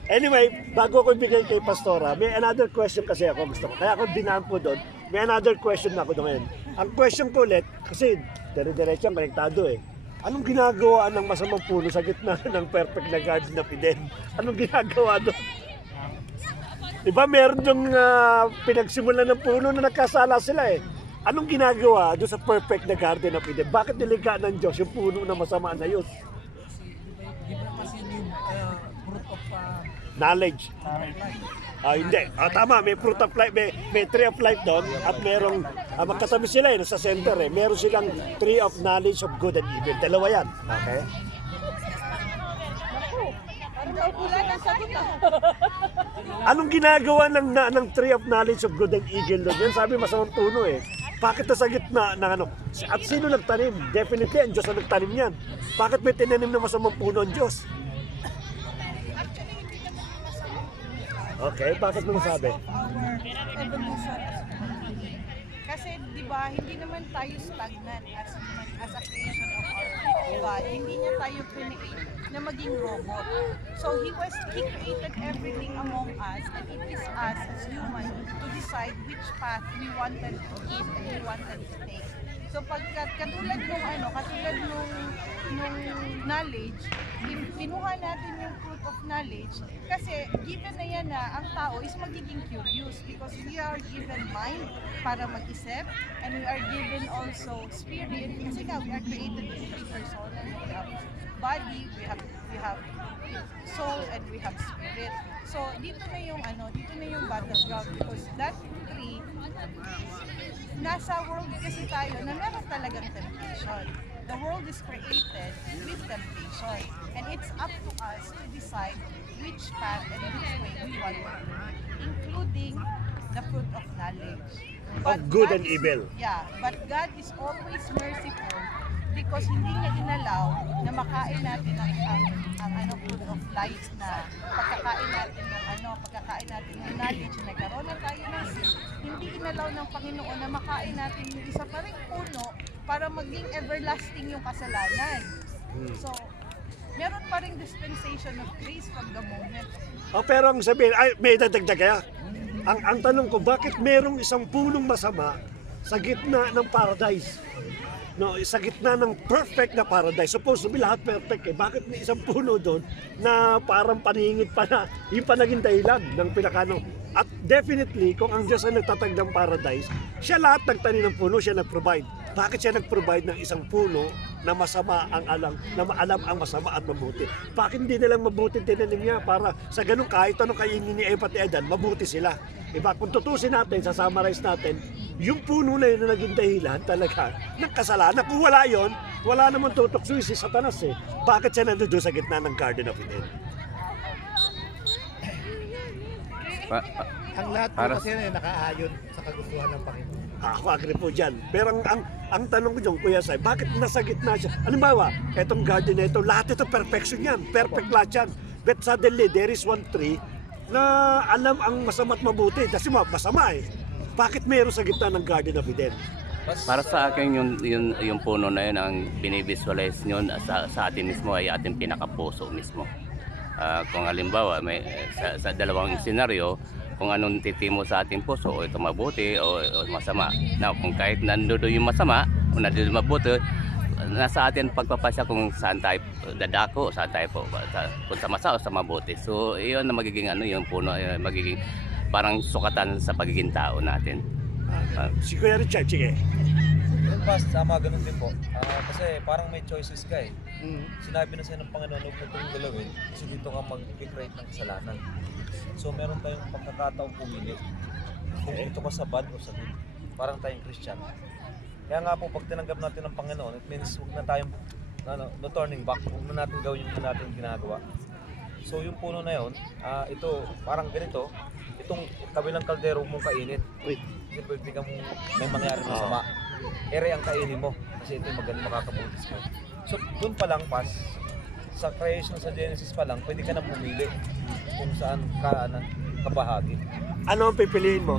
Anyway, bago ko ibigay kay Pastora, may another question kasi ako gusto ko. Kaya ako dinaan po doon. May another question na ako doon. Ang question ko ulit, kasi dire-diretso ang konektado eh. Anong ginagawa ng masamang puno sa gitna ng perfect na Garden of Eden? Anong ginagawa doon? Diba meron yung pinagsimulan ng puno na nagkasala sila eh. Anong ginagawa doon sa perfect na Garden of Eden? Bakit nilikha ng Diyos yung puno na masama na yun? Di ba kasi yung fruit of Knowledge. Hindi. Tama, may fruit of life, may tree of life doon at merong, magkatabi sila eh, sa center eh. Meron silang tree of knowledge of good and evil. Dalawa yan. Okay? Anong ginagawa ng tree of knowledge of good and evil doon? Yan sabi masamang puno eh. Bakit nasa gitna ng ano? At sino nagtanim? Definitely, ang Diyos ang nagtanim yan. Bakit may tinanim na masamang puno ang Diyos? Okay, bakit mo masabi? Kasi di ba hindi naman tayo stagnant as a creation of our God. Hindi niya tayo create na maging robot. So He created everything among us, and it is us as humans to decide which path we wanted to keep and we wanted to take. So katulad nung knowledge, kinuha natin yung fruit of knowledge kasi given na yan na ang tao is magiging curious because we are given mind para mag-isip and we are given also spirit kasi nga we are created in three persona. We have body, we have soul, and we have spirit. So dito na yung battleground because that three nasa world kasi tayo na meron talagang temptation. The world is created with temptation. And it's up to us to decide which path and which way we want to go, including the fruit of knowledge. Of good and evil. Yeah, but God is always merciful because hindi niya inalaw na makain natin ang fruit of life na pagkakain natin ng knowledge, nagkaroon na tayo ng hindi inalaw ng Panginoon na makain natin yung isa pa ring puno para maging everlasting yung kasalanan. So, meron pa ring dispensation of grace from the moment. Pero ang sabihin, may dadagdag kaya? Ang tanong ko, bakit merong isang punong masama sa gitna ng paradise? No, sa gitna ng perfect na paradise. Supposed to be lahat perfect eh. Bakit may isang puno doon na parang paningit pa na, hindi pa naging dahilan ng pinakano. At definitely, kung ang Diyos ang nagtatag ng paradise, siya lahat nagtanim ng puno, siya nag-provide. Bakit siya nag-provide ng isang puno na masama ang na maalam ang masama at mabuti? Bakit hindi nilang mabuti tinanim niya para sa ganun kahit anong kainin ni Eva at Edan, mabuti sila? Diba? Kung tutusin natin, sa summarize natin, yung puno na yun na naging dahilan talaga ng kasalanan. Kung wala yun, wala naman tutukso si Satanas eh. Bakit siya nandun sa gitna ng Garden of Eden? Ang lahat po kasi yan ay nakaayon sa kagustuhan ng Panginoon. Ako agree po dyan. Pero ang tanong ko dyan, Kuya Sai, bakit nasa gitna siya? Halimbawa, etong garden na ito, lahat ito perfection yan. Perfect lahat yan. But suddenly, there is one tree na alam ang masama at mabuti. Kasi masama eh. Bakit meron sa gitna ng Garden of Eden? Para sa akin yung puno na yun ang binivisualize nyo sa atin mismo ay ating pinakapuso mismo. Kung halimbawa may sa dalawang senaryo, kung anong titimo sa ating puso, o ito mabuti o masama. Now, kung kahit nandoon yung masama o nandoon yung mabuti, nasa atin pagpapasya kung saan tayo dadako, saan tayo po, kung sa masama o sa mabuti. So, iyon na magiging yung puno, magiging parang sukatan sa pagiging tao natin. Si Kuya Richard, sige. Yung past, sama ganun din po. Kasi parang may choices ka eh. Sinabi na sa'yo ng Panginoon, huwag mo itong galawin kasi dito ka mag-create ng kasalanan. So meron tayong pagkakataong pumili kung dito ka sa bad o sa good. Parang tayong Christian. Kaya nga po, pag tinanggap natin ng Panginoon, it means huwag na tayong no turning back. Huwag na natin gawin yung natin ginagawa. So yung puno na yun, ito parang ganito, itong kabilang kaldero mong kainin. Kasi pwede ka mong may mangyari na sama. Ere ang kainin mo kasi ito yung magandang makakabutis mo. So doon pa lang sa creation sa Genesis pa lang, pwede ka na pumili kung saan ka kabahagi. Ano ang pipiliin mo?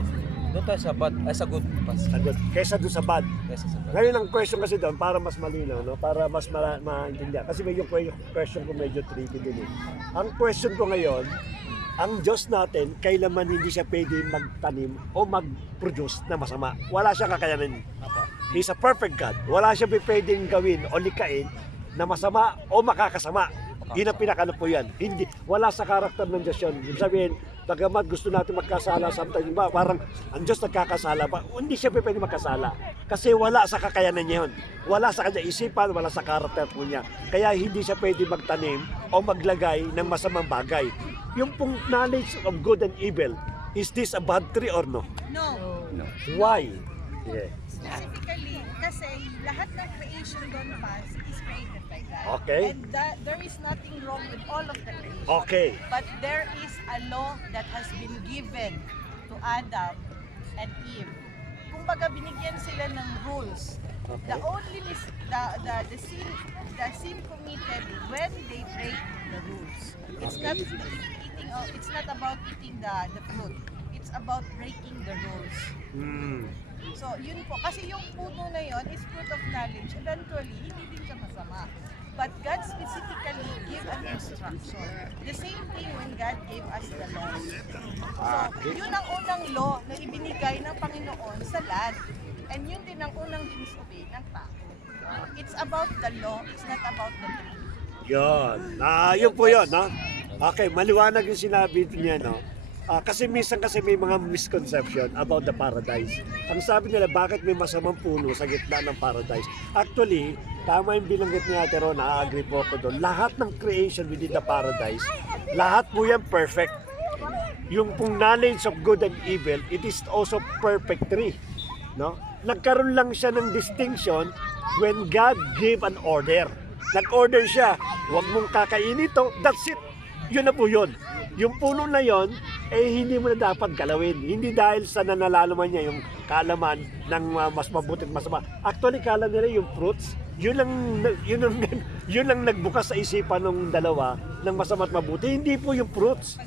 Doon tayo sa bad, sa good. Sa good. Kaysa doon sa bad. Kaysa sa bad. Ngayon ang question kasi doon, para mas malinaw, no? Para mas maintindihan. Kasi may yung question ko medyo tricky din eh. Ang question ko ngayon, ang Diyos natin, kailanman hindi siya pwede magtanim o mag-produce na masama. Wala siyang kakayanin. He's a perfect God. Wala siya pwedeng gawin o likain na masama o makakasama. Yun ang pinakano po yan. Hindi, wala sa karakter ng Diyos yun. Ibig sabihin, bagamat gusto natin magkasala, sometimes ba, parang ang Diyos nagkakasala ba, hindi siya pwede magkasala. Kasi wala sa kakayanan niya yun. Wala sa kanya isipan, wala sa karakter po niya. Kaya hindi siya pwede magtanim o maglagay ng masamang bagay. Yung pong knowledge of good and evil, is this a bad tree or no? No. Why? Yeah. Specifically, kasi lahat ng creation doon past is created by God. Okay. And there is nothing wrong with all of the creation. Okay. But there is a law that has been given to Adam and Eve. Kumbaga binigyan sila ng rules. Okay. The only the sin committed when they break the rules. It's not it's not about eating the fruit. It's about breaking the rules. So, yun po. Kasi yung puno na yun is fruit of knowledge. Eventually, hindi din siya masama. But God specifically gave an instruction. The same thing when God gave us the laws. So, yun ang unang law na ibinigay ng Panginoon sa land. And yun din ang unang disobey ng tao. It's about the law, it's not about the tree. Yun. Yun po yun, no? Okay, maliwanag yung sinabi niya, no? Kasi minsan may mga misconception about the paradise. Ang sabi nila, bakit may masamang puno sa gitna ng paradise? Actually, tama yung binanggit ni Ate Ron, na-agree po ako doon. Lahat ng creation within the paradise, lahat po yan perfect. Yung pong knowledge of good and evil, it is also perfect tree. No? Nagkaroon lang siya ng distinction when God gave an order. Nag-order siya, huwag mong kakainin ito, that's it. Yun na po yun. Yung puno na yon, hindi mo na dapat galawin. Hindi dahil sa nanalalaman niya yung kaalaman ng mas mabuti at masama. Actually, kala nila yung fruits, yun lang nagbukas sa isipan ng dalawa ng masama at mabuti. Hindi po yung fruits.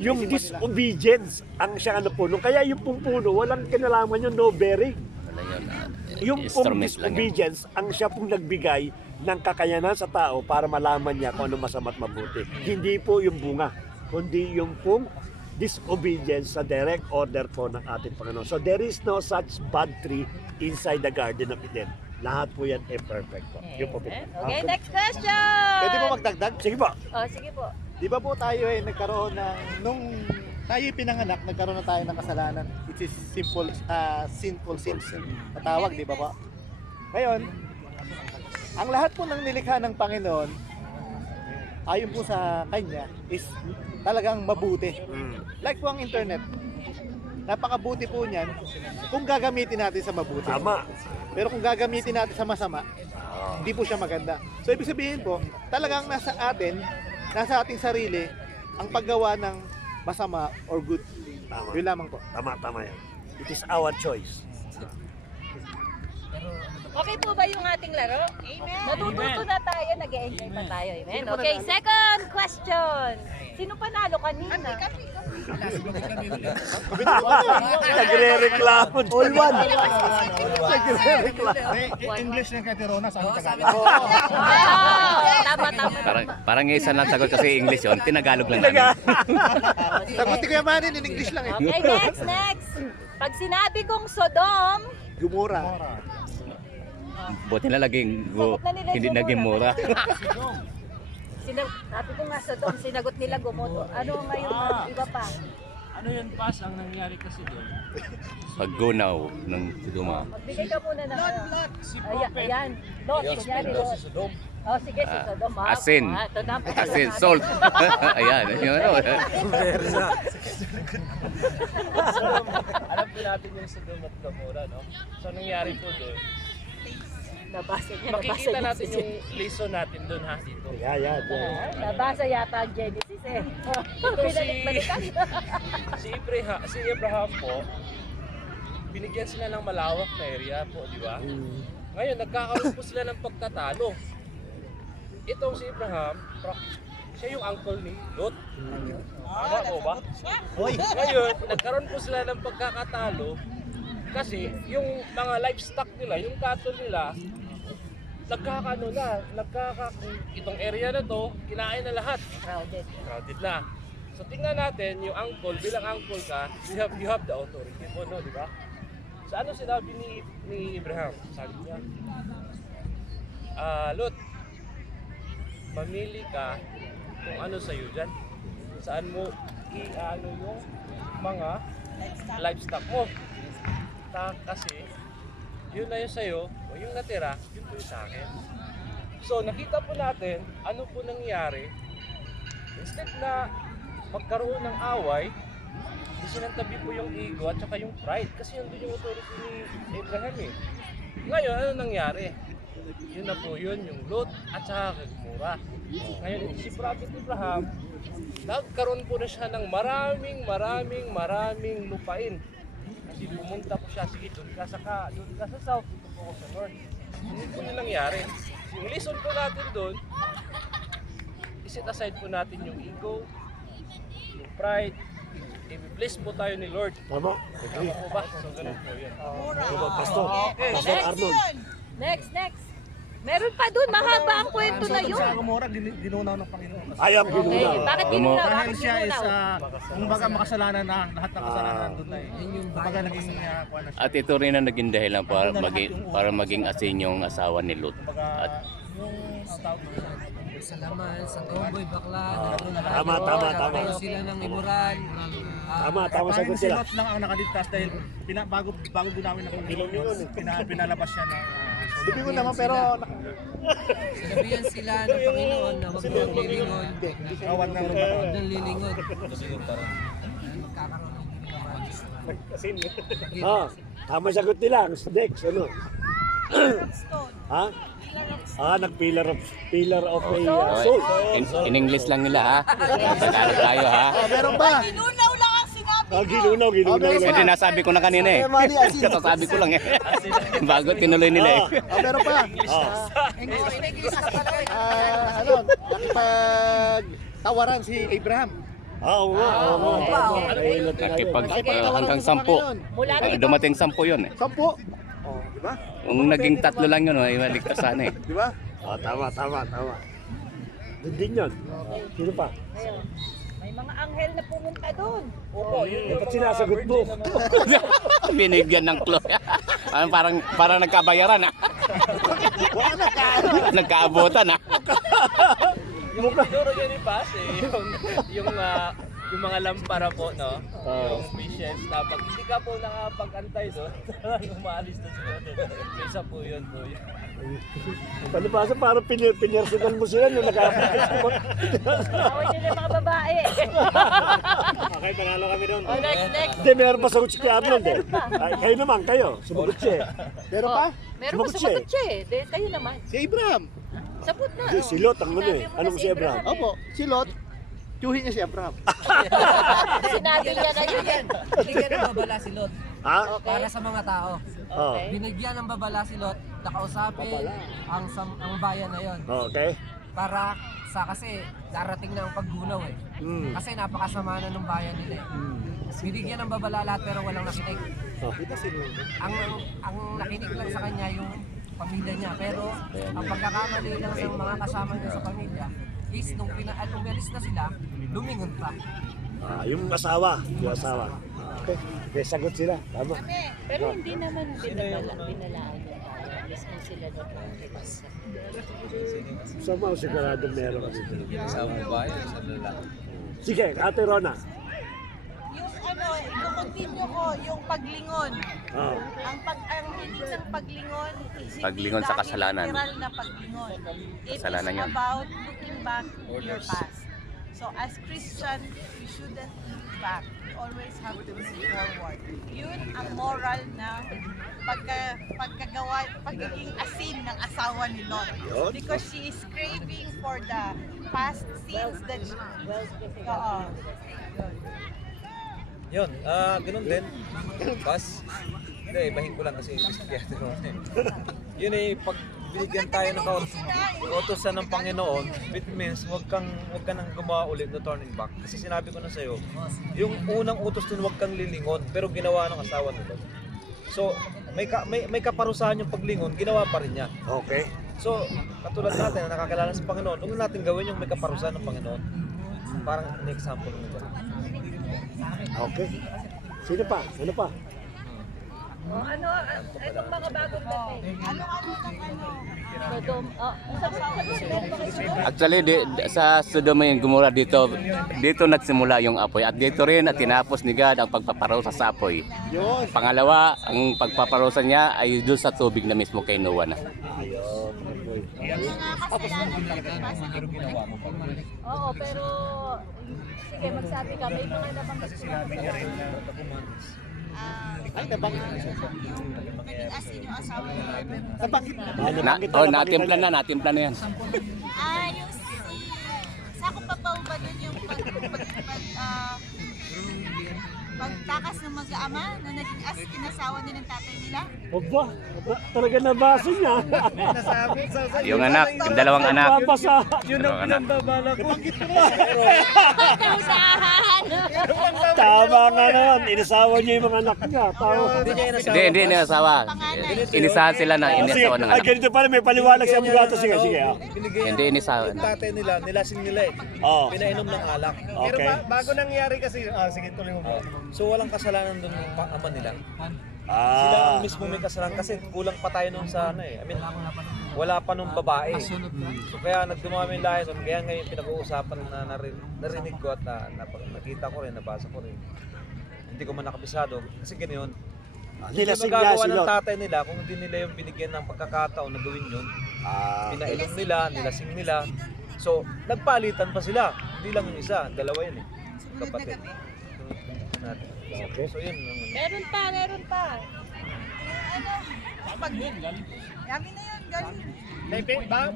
Yung disobedience ang siya puno. Kaya yung puno, walang kinalaman yung no bearing. Yung pong disobedience ang siya pong nagbigay ng kakayanan sa tao para malaman niya kung ano masama at mabuti. Hindi po yung bunga, kundi yung pong disobedience sa direct order po ng ating Panginoon. So there is no such bad tree inside the Garden of Eden. Lahat po yan perfect po. Yun po. Okay, next question! Pwede po magdagdag? Sige po. Sige po. Di ba po tayo nagkaroon nung tayo pinanganak, nagkaroon na tayo ng kasalanan. It is sinful sin. Natawag, di ba po? Ngayon, ang lahat po ng nilikha ng Panginoon, ayon po sa Kanya, is talagang mabuti. Like po ang internet. napakabuti po niyan kung gagamitin natin sa mabuti. Tama. Pero kung gagamitin natin sa masama, hindi po siya maganda. So ibig sabihin po, talagang nasa ating sarili, ang paggawa ng masama or good. Tama. Yun lamang po. Tama yan. It is our choice. Okay po ba yung ating laro? Amen. Natututo na tayo, nag-enjoy pa tayo. Amen. Okay, second question. Sino panalo kanina? Nagre-reklamo. All one. Nagre-reklamo. English lang kay Tirona, sabi ka. Tama. Parang isa lang sagot kasi English yun. Tinagalog lang namin. Sagutin ko yung manin, in English lang eh. Okay, next. Pag sinabi kong Sodom, Gumura. Buti na laging hindi naging mura. sabi ko nga Sodom, sinagot nila Gomodo. Ano ngayon, iba pa? Ano yun, Pas, ang nangyari kasi doon? Paggunaw ng Sodoma. Magbigay ka muna ng Si Ayan. Lot, kunyari Lot. Oh, sige, si Sodom. Asin. Asin, salt. Ayan, yun ano. Alam po natin yung Sodom at Gomorrah, no? So, nangyari po doon. Makikita natin yung lesson natin doon, ha, dito. Yan. Nabasa yata ang Genesis eh. Si Abraham po, binigyan sila ng malawak na area po, di ba? Ngayon, nagkakaroon po sila ng pagtatalo. Itong si Abraham, siya yung uncle ni Lot. Tama po ba? Ngayon, nagkaroon po sila ng pagkakatalo kasi yung mga livestock nila, yung cattle nila, itong area na to, kinain na lahat. Crowded na. So tingnan natin, yung uncle, bilang uncle ka, you have the authority po, no, di ba? So ano sinabi ni Abraham? Sabi niya, Lot, mamili ka kung ano sa'yo dyan. Saan mo i-ano yung mga livestock mo. Kasi yun na yun sa'yo, o yung natira, yun po yung sa akin. So nakita po natin, ano po nangyari, instead na magkaroon ng away, isinantabi po yung ego at saka yung pride, kasi yun doon yung authority ni Abraham eh. Ngayon, ano nangyari? Yun na po yun, yung Lot at saka Gomorrah. Ngayon, si Prophet Abraham, nagkaroon po na siya ng maraming lupain. Kasi pumunta po siya, sige, doon ka sa south, dito po ako sa north. Hindi po yung nangyari. Yung lesson po natin doon, iset aside po natin yung ego, yung pride, i-bless po tayo ni Lord. Tama. Tama po ba? So, ganun po yun. Pastor. Okay. Pastor Arnold. Next. Meron pa dun, mahaba ang kwento na yun. Sa Gomorrah, ginunaw ng Panginoon. Ay, ang ginunaw. Bakit ginunaw? Dahil Bakit siya is, ginunaw? kumbaga makasalanan na, lahat ng kasalanan doon ay, kumbaga naging, At ito rin ang naging dahilan para maging asin yung asawa ni Lot. At Sa laman, sa tomboy, bakla. Tama. Sila ng imuran. Tama sagot si sila. Lot lang ang nakaligtas dahil bago gunawin ng Panginoon, pinalabas siya ng Hindi ko naman pero Sinabihan sila ng Panginoon na huwag mo lilingon. Huwag nang Huwag nang lilingon. Tama sagot nila. Next, ano? Ha? Nag-pillar of a soul. in English lang nila ha. Tagalog tayo ha. meron ba? Ginunaw lang ang sinabi. Ginunaw Hindi nasabi ko na kanina eh. Kasasabi ko lang eh. Bago tinuloy nila eh. Meron pa. Nakipagtawaran si Abraham. Oo nga. Hanggang 10. Dumating 10 yun eh. 10. Di ba? Kung naging 3 lang yun, ay maligtas sana eh. Di ba? Tama. Din yun. Sino pa? May mga anghel na pumunta doon. Opo, yun yung Ba't sinasagot mo? Binigyan ng clue. Parang nagkabayaran ah. Nagkaabutan ah. Yung tinuro yun ni Paz eh, yung yung mga lampara po, no? Yung missions, dapat hindi ka po nakapag-antay doon, umaalis na sila doon. So, isa po yun po yun. Palibasa parang pinersinal mo sila nung nag-application. Away nila yung mga babae. Okay, panalo kami doon. Oh, next. Hindi, meron pa sagot si Kuya Arnold eh. Ay, kayo naman, kayo. Sumagot siya eh. Meron pa? Meron pa sumagot siya eh. Kayo naman. Si Abraham. Sabot na. Hindi, si Lot ang ano eh. Sinabi mo na Anong si si Abraham? Abraham. Opo, si Lot. Tiyuhin niya si Abraham. Sinabi niya na yun. Binigyan ng babala si Lot Ha? para sa mga tao. Okay. Binigyan ng babala si Lot na kausapin ang bayan na yon. Okay. Para kasi darating na ang paggunaw eh. Kasi napakasama na ng bayan nila eh. Binigyan ng babala lahat pero walang nakinig. Oh. Ang nakinig lang sa kanya yung pamilya niya, pero ang pagkakamali lang ng mga kasama niya sa pamilya is nung umalis na sila, lumingon pa. Yung asawa. Yung asawa. Okay. Okay, sagot sila. Tama. Pero hindi naman binalaan yung bayan. Mismo sila doon. Sama sigurado meron kasi. Sa babae, sa lalaki. Sige, Ate Rona. Yung i-continue ko yung paglingon. Oh. Ang meaning ng paglingon is hindi Paglingon sa dahil kasalanan. literal na paglingon. It Kasalanan is yan. about looking back to your past. So as Christian, we shouldn't look back. We always have to look forward. Yun ang moral na pagiging asin ng asawa ni Lot. Because she is craving for the past sins that Yun, ganun din. Pas. Hindi, ibahin ko lang kasi investigator mo. Yun eh, pag binigyan tayo ng kautosan ng Panginoon, it means wag ka nang gumawa ulit na turning back. Kasi sinabi ko na sa'yo, yung unang utos din wag kang lilingon, pero ginawa ng asawa nila. So, may kaparusahan yung paglingon, ginawa pa rin niya. Okay. So, katulad natin na nakakilala sa Panginoon, huwag natin gawin yung may kaparusahan ng Panginoon. Parang an example nito. Okay. Sino pa? Ano pa? Itong mga bagong dating. Actually, sa Sodoma yung Gomora dito nagsimula yung apoy. At dito rin at tinapos ni God ang pagpaparusa sa apoy. Pangalawa, ang pagpaparusa niya ay doon sa tubig na mismo kay Noah na. Oo, pero sige, magsabi ka. May mga nabanggit ko na. Ay, nabanggit mo siya. asin yung asawa ni Robert. Natimpla na yan. Yung sako pa ba dun yung pagtakas ng mag-aama na naging inasawa din ng tatay nila? Aba, talaga nabasa niya. Yung anak, yung dalawang anak. Yun ang pinambabala ko. Tama nga naman, inasawa niya yung mga anak niya. Hindi inasawa. Inisahan sila ng inasawa ng anak. Ganito pala, may paliwanag sa bugato. Sige. Hindi inisawa. Yung tatay nila, nilasing nila eh. Pinainom ng alak. Pero bago nangyari kasi, sige tuloy mo ba? So walang kasalanan doon ng ama nila. Sila ang mismo may kasalanan kasi kulang pa tayo nung sa ano eh. I mean, wala pa nung babae. So kaya nagdumami yung lahi doon. Kaya ngayon pinag-uusapan na narinig ko at nakita ko rin, nabasa ko rin. Hindi ko man nakabisado. Kasi ganyan. Hindi magagawa ng tatay nila kung hindi nila yung binigyan ng pagkakataon na gawin yun. Pinainom nila, nilasing nila. So nagpalitan pa sila. Hindi lang yung isa, dalawa yun eh. Kapatid. Okay. So yun. Meron pa. Yami na yun, galing.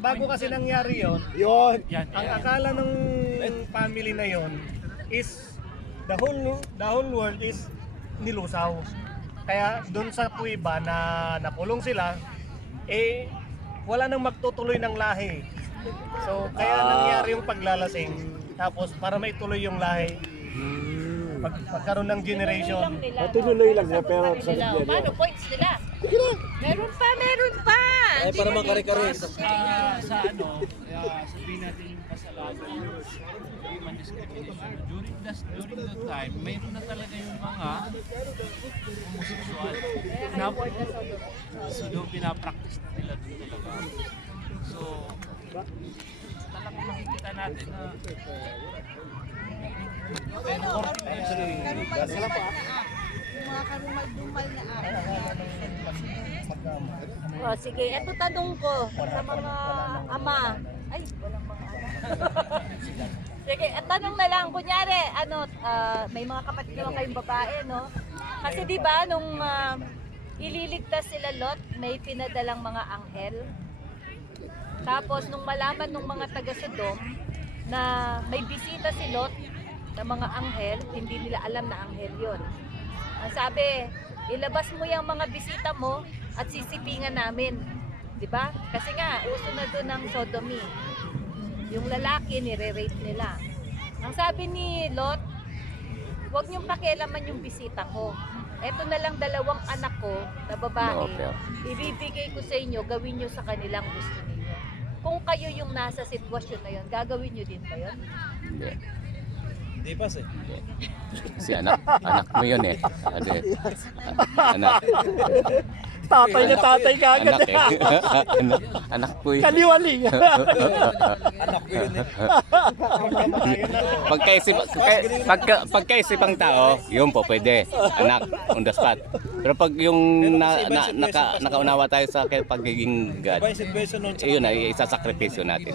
Bago kasi nangyari yun, ang akala ng family na yun is the whole world is nilusaw. Kaya doon sa kuiba na nakulong sila, wala nang magtutuloy ng lahi. So kaya nangyari yung paglalasing. Tapos para maituloy yung lahi, pagkaroon ng generation. Tinuloy lang niya, pero sa Paano points nila? Meron pa. Ay, para makare-kare. Sabihin natin yung kasalanan, human discrimination. During that time, mayroon na talaga yung mga homosexual. So doon pinapractice na nila doon talaga. So, talagang makikita natin na Mga karumal-dumal na Oh, sige, eto tanong ko sa mga ama. Ay, walang mga ama. Sige, tanong na lang. Kunyari, may mga kapatid naman kayong babae, no? Kasi di ba nung ililigtas sila Lot, may pinadalang mga anghel. Tapos nung malaman nung mga taga-Sodom na may bisita si Lot na mga anghel, hindi nila alam na anghel yon. Ang sabi, ilabas mo yung mga bisita mo at sisipingan namin. Di ba? Kasi nga, uso na doon ng sodomy. Yung lalaki, nire-rape nila. Ang sabi ni Lot, huwag niyong pakialaman yung bisita ko. Eto na lang 2 anak ko na babae. Ibibigay ko sa inyo, gawin niyo sa kanilang gusto ninyo. Kung kayo yung nasa sitwasyon na yun, gagawin niyo din ba yun? Hindi. Hindi pa eh. Si anak mo yun eh. Anak. Tatay na tatay ka agad. Anak anak ko yun. Kaliwaling. Anak ko yun eh. Pagkaisipang tao, yun po pwede. Anak, on the spot. Pero pag yung nakaunawa tayo sa pagiging God, yun ay isasakripisyo natin.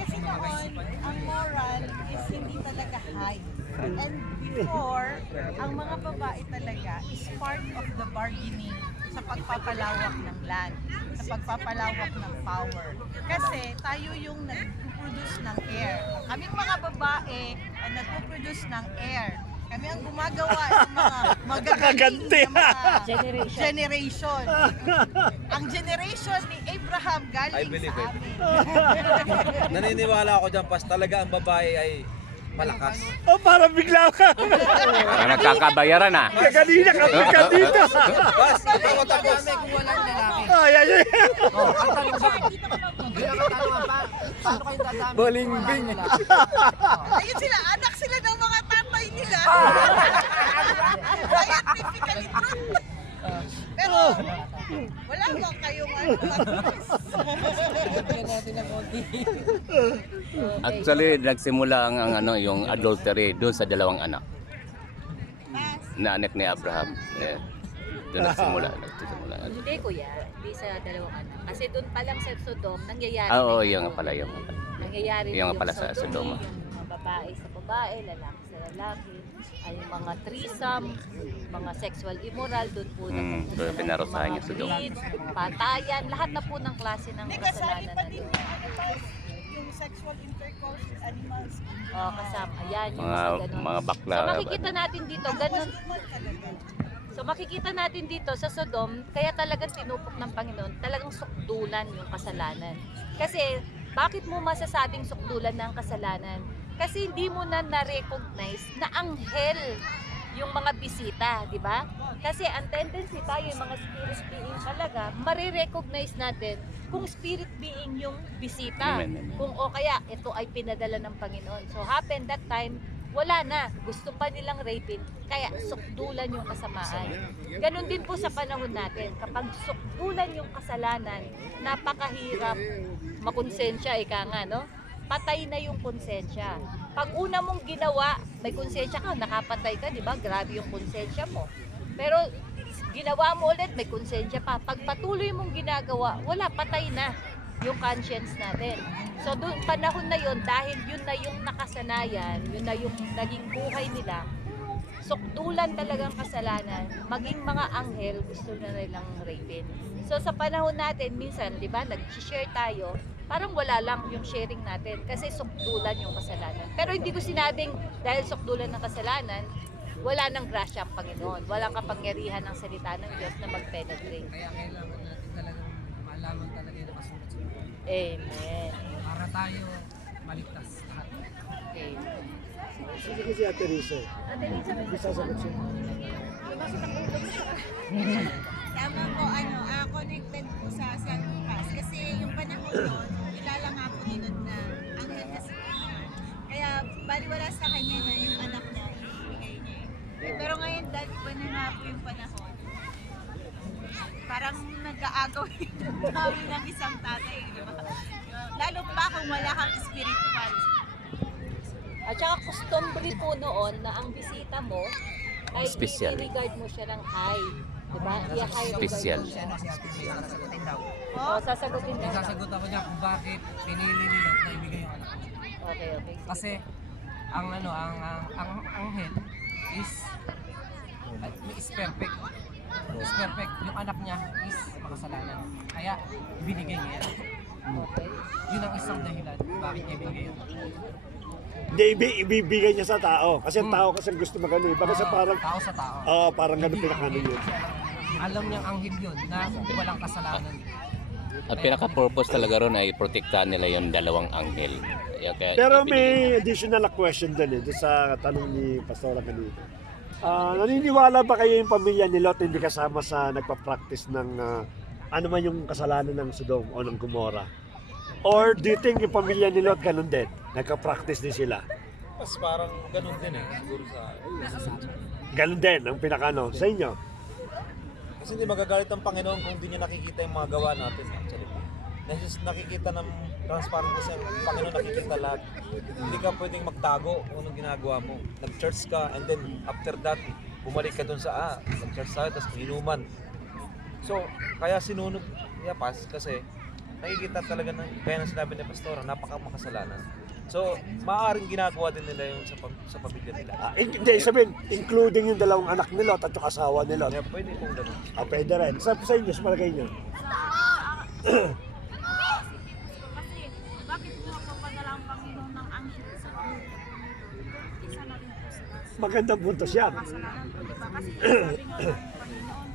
Kasi noon, ang moral is hindi talaga high. And before, ang mga babae talaga is part of the bargaining sa pagpapalawak ng land, sa pagpapalawak ng power. Kasi tayo yung nag-produce ng air. Kaming mga babae ang nag-produce ng air. Kami ang gumagawa ng mga magagaling na mga generation. Ang generation ni Abraham galing sa amin. Naniniwala ako dyan, pas talaga ang babae ay malakas. Oh, parang bigla ka. Parang nagkakabayaran ah. Kanina ka dito. Pas, ikaw tapos. Kung walang lalaki. Ay. Oh, ang tanong ba? Paano kayo dadami? Balingbing. Ayun sila, anak sila ng mga tatay nila. Scientifically true. Pero, wala ba kayong Actually, nagsimula yung adultery doon sa 2 anak. Na anak ni Abraham. Eh, doon nagsimula. Hindi kuya, hindi sa 2 anak. Kasi doon pa lang sa Sodom, nangyayari. Oo, yung pala yung. Nangyayari Yung pala sa sodomy, Sodoma. yung mga babae sa babae, lalaki sa lalaki, ay mga threesome, mga sexual immoral, doon po Doon pinarusahan yung Sodom. patayan, lahat na po ng klase ng kasalanan na doon. yung sexual intercourse with animals. Oh, kasama. Ayan, yung mga ganun. Mga bakla. So makikita natin dito, ganun. So makikita natin dito sa Sodom, kaya talagang tinupok ng Panginoon, talagang sukdulan yung kasalanan. Kasi, bakit mo masasabing sukdulan ng kasalanan? Kasi hindi mo na na-recognize na anghel yung mga bisita, di ba? Kasi ang tendency tayo, yung mga spirit being talaga, marirecognize natin kung spirit being yung bisita. Amen. Kung o kaya, ito ay pinadala ng Panginoon. So happen that time, wala na. Gusto pa nilang raping, kaya sukdulan yung kasamaan. Ganon din po sa panahon natin. Kapag sukdulan yung kasalanan, napakahirap makonsensya, ika nga, no? Patay na yung konsensya. Pag una mong ginawa, may konsensya ka, nakapatay ka, di ba? Grabe yung konsensya mo. Pero ginawa mo ulit, may konsensya pa. Pag patuloy mong ginagawa, wala, patay na yung conscience natin. So doon panahon na yon, dahil yun na yung nakasanayan, yun na yung naging buhay nila, sukdulan talagang kasalanan, maging mga anghel, gusto na nilang rapin. So sa panahon natin, minsan, di ba, nag-share tayo, parang wala lang yung sharing natin kasi sukdulan yung kasalanan. Pero hindi ko sinabing dahil sukdulan ng kasalanan, wala nang grasya ang Panginoon. Walang kapangyarihan ng salita ng Diyos na mag-penetrate. Kaya kailangan natin talagang malaman talaga yung kasunod-sunod. Amen. Para tayo maligtas lahat. Okay. Sige si Ate Risa. Ate Risa, may sasagot siya. Tama po, connected po sa San Lucas. Kasi yung panahon doon, kilala nga po ni Lord na anghel kasi niya. Kaya baliwala sa kanya na yung anak niya, ibigay niya. Pero ngayon, dahil iba na nga po yung panahon, parang nag-aagaw ng isang tatay, di ba? Lalo pa kung wala kang spiritual. At saka customary po noon na ang bisita mo ay Special. i-regard mo siya ng high. Diba? I-high regard Special. mo siya. Sasagutin daw. Sasagutin daw. Isasagot ako niya kung bakit pinili nila na ibigay yung anak ko. Okay. Kasi ang anghel is perfect. Is perfect. Yung anak niya is makasalanan. Kaya binigay niya yan. Okay. Yun ang isang dahilan bakit niya binigay yun. Hindi, ibibigay niya sa tao. Kasi ang tao kasi gusto magano eh. Baka sa parang, Tao sa tao. parang ganun pinakano yun. Alam niyang anghel yun na walang kasalanan. Ang pinaka-purpose talaga ron ay protektahan nila yung dalawang anghel. Kaya Pero may additional question din doon sa tanong ni Pastora kanina. Naniniwala ba kayo yung pamilya ni Lot hindi kasama sa nagpa-practice ng ano man yung kasalanan ng Sodom o ng Gomora? Or do you think yung pamilya ni Lot ganun din? Nagka-practice din sila? Mas parang ganun din siguro sa... Ganun din ang pinakano sa inyo? Kasi hindi magagalit ang Panginoon kung hindi niya nakikita yung mga gawa natin. Actually. Nakikita ng transparent kasi ang Panginoon nakikita lahat. Hindi ka pwedeng magtago kung anong ginagawa mo. Nag-church ka and then after that, bumalik ka dun sa nag-church tayo, tapos inuman. So, kaya sinunog niya kasi nakikita talaga kaya na sinabi ni Pastora, napakamakasalanan. So, maaaring ginagawa din nila yun sa pamilya nila. Hindi, sabihin, including yung dalawang anak ni Lot at yung asawa ni Lot. Yeah, pwede kung gano'n. Pwede rin. Sa inyo, sa palagay niyo? Kasi bakit po papadala ang Panginoon ng anghel sa isa na rin po sila. Magandang puntos yan. Kasalanan po, diba? Kasi sabi nga ng Panginoon,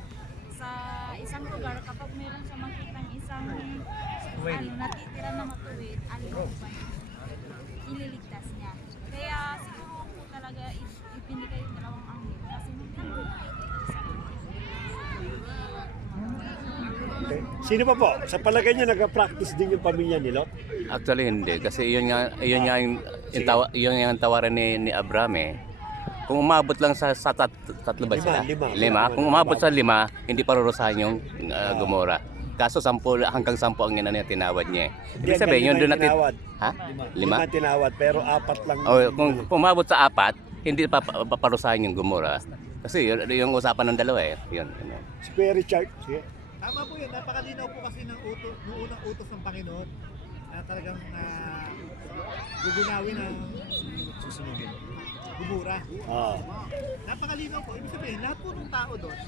sa isang lugar, kapag meron siya makitang isang natitira na matuwid, ililigtas niya. Kaya siguro po talaga ibinigay yung dalawang anghel kasi nandun Okay. Sino pa po? Sa palagay niyo nag-practice din yung pamilya ni Lot? Actually hindi kasi yun nga yung tawaran ni Abraham eh. Kung umabot lang sa tatlo ba sila? Lima. Kung umabot sa 5, hindi parurusahan yung Gomora. Kaso 10 hanggang 10 ang niya tinawad niya. Ibig sabihin yun doon natin. Ha? 5 tinawad pero 4 lang. Kung umabot sa 4, hindi paparusahan yung Gomora. Kasi yung usapan ng dalawa eh. Yun. Si Kuya Richard. Sige. Tama po yun, napakalinaw po kasi ng unang utos ng Panginoon na talagang gugunawin ang susunugin. Gomora. Napakalinaw po, ibig sabihin, lahat po ng tao doon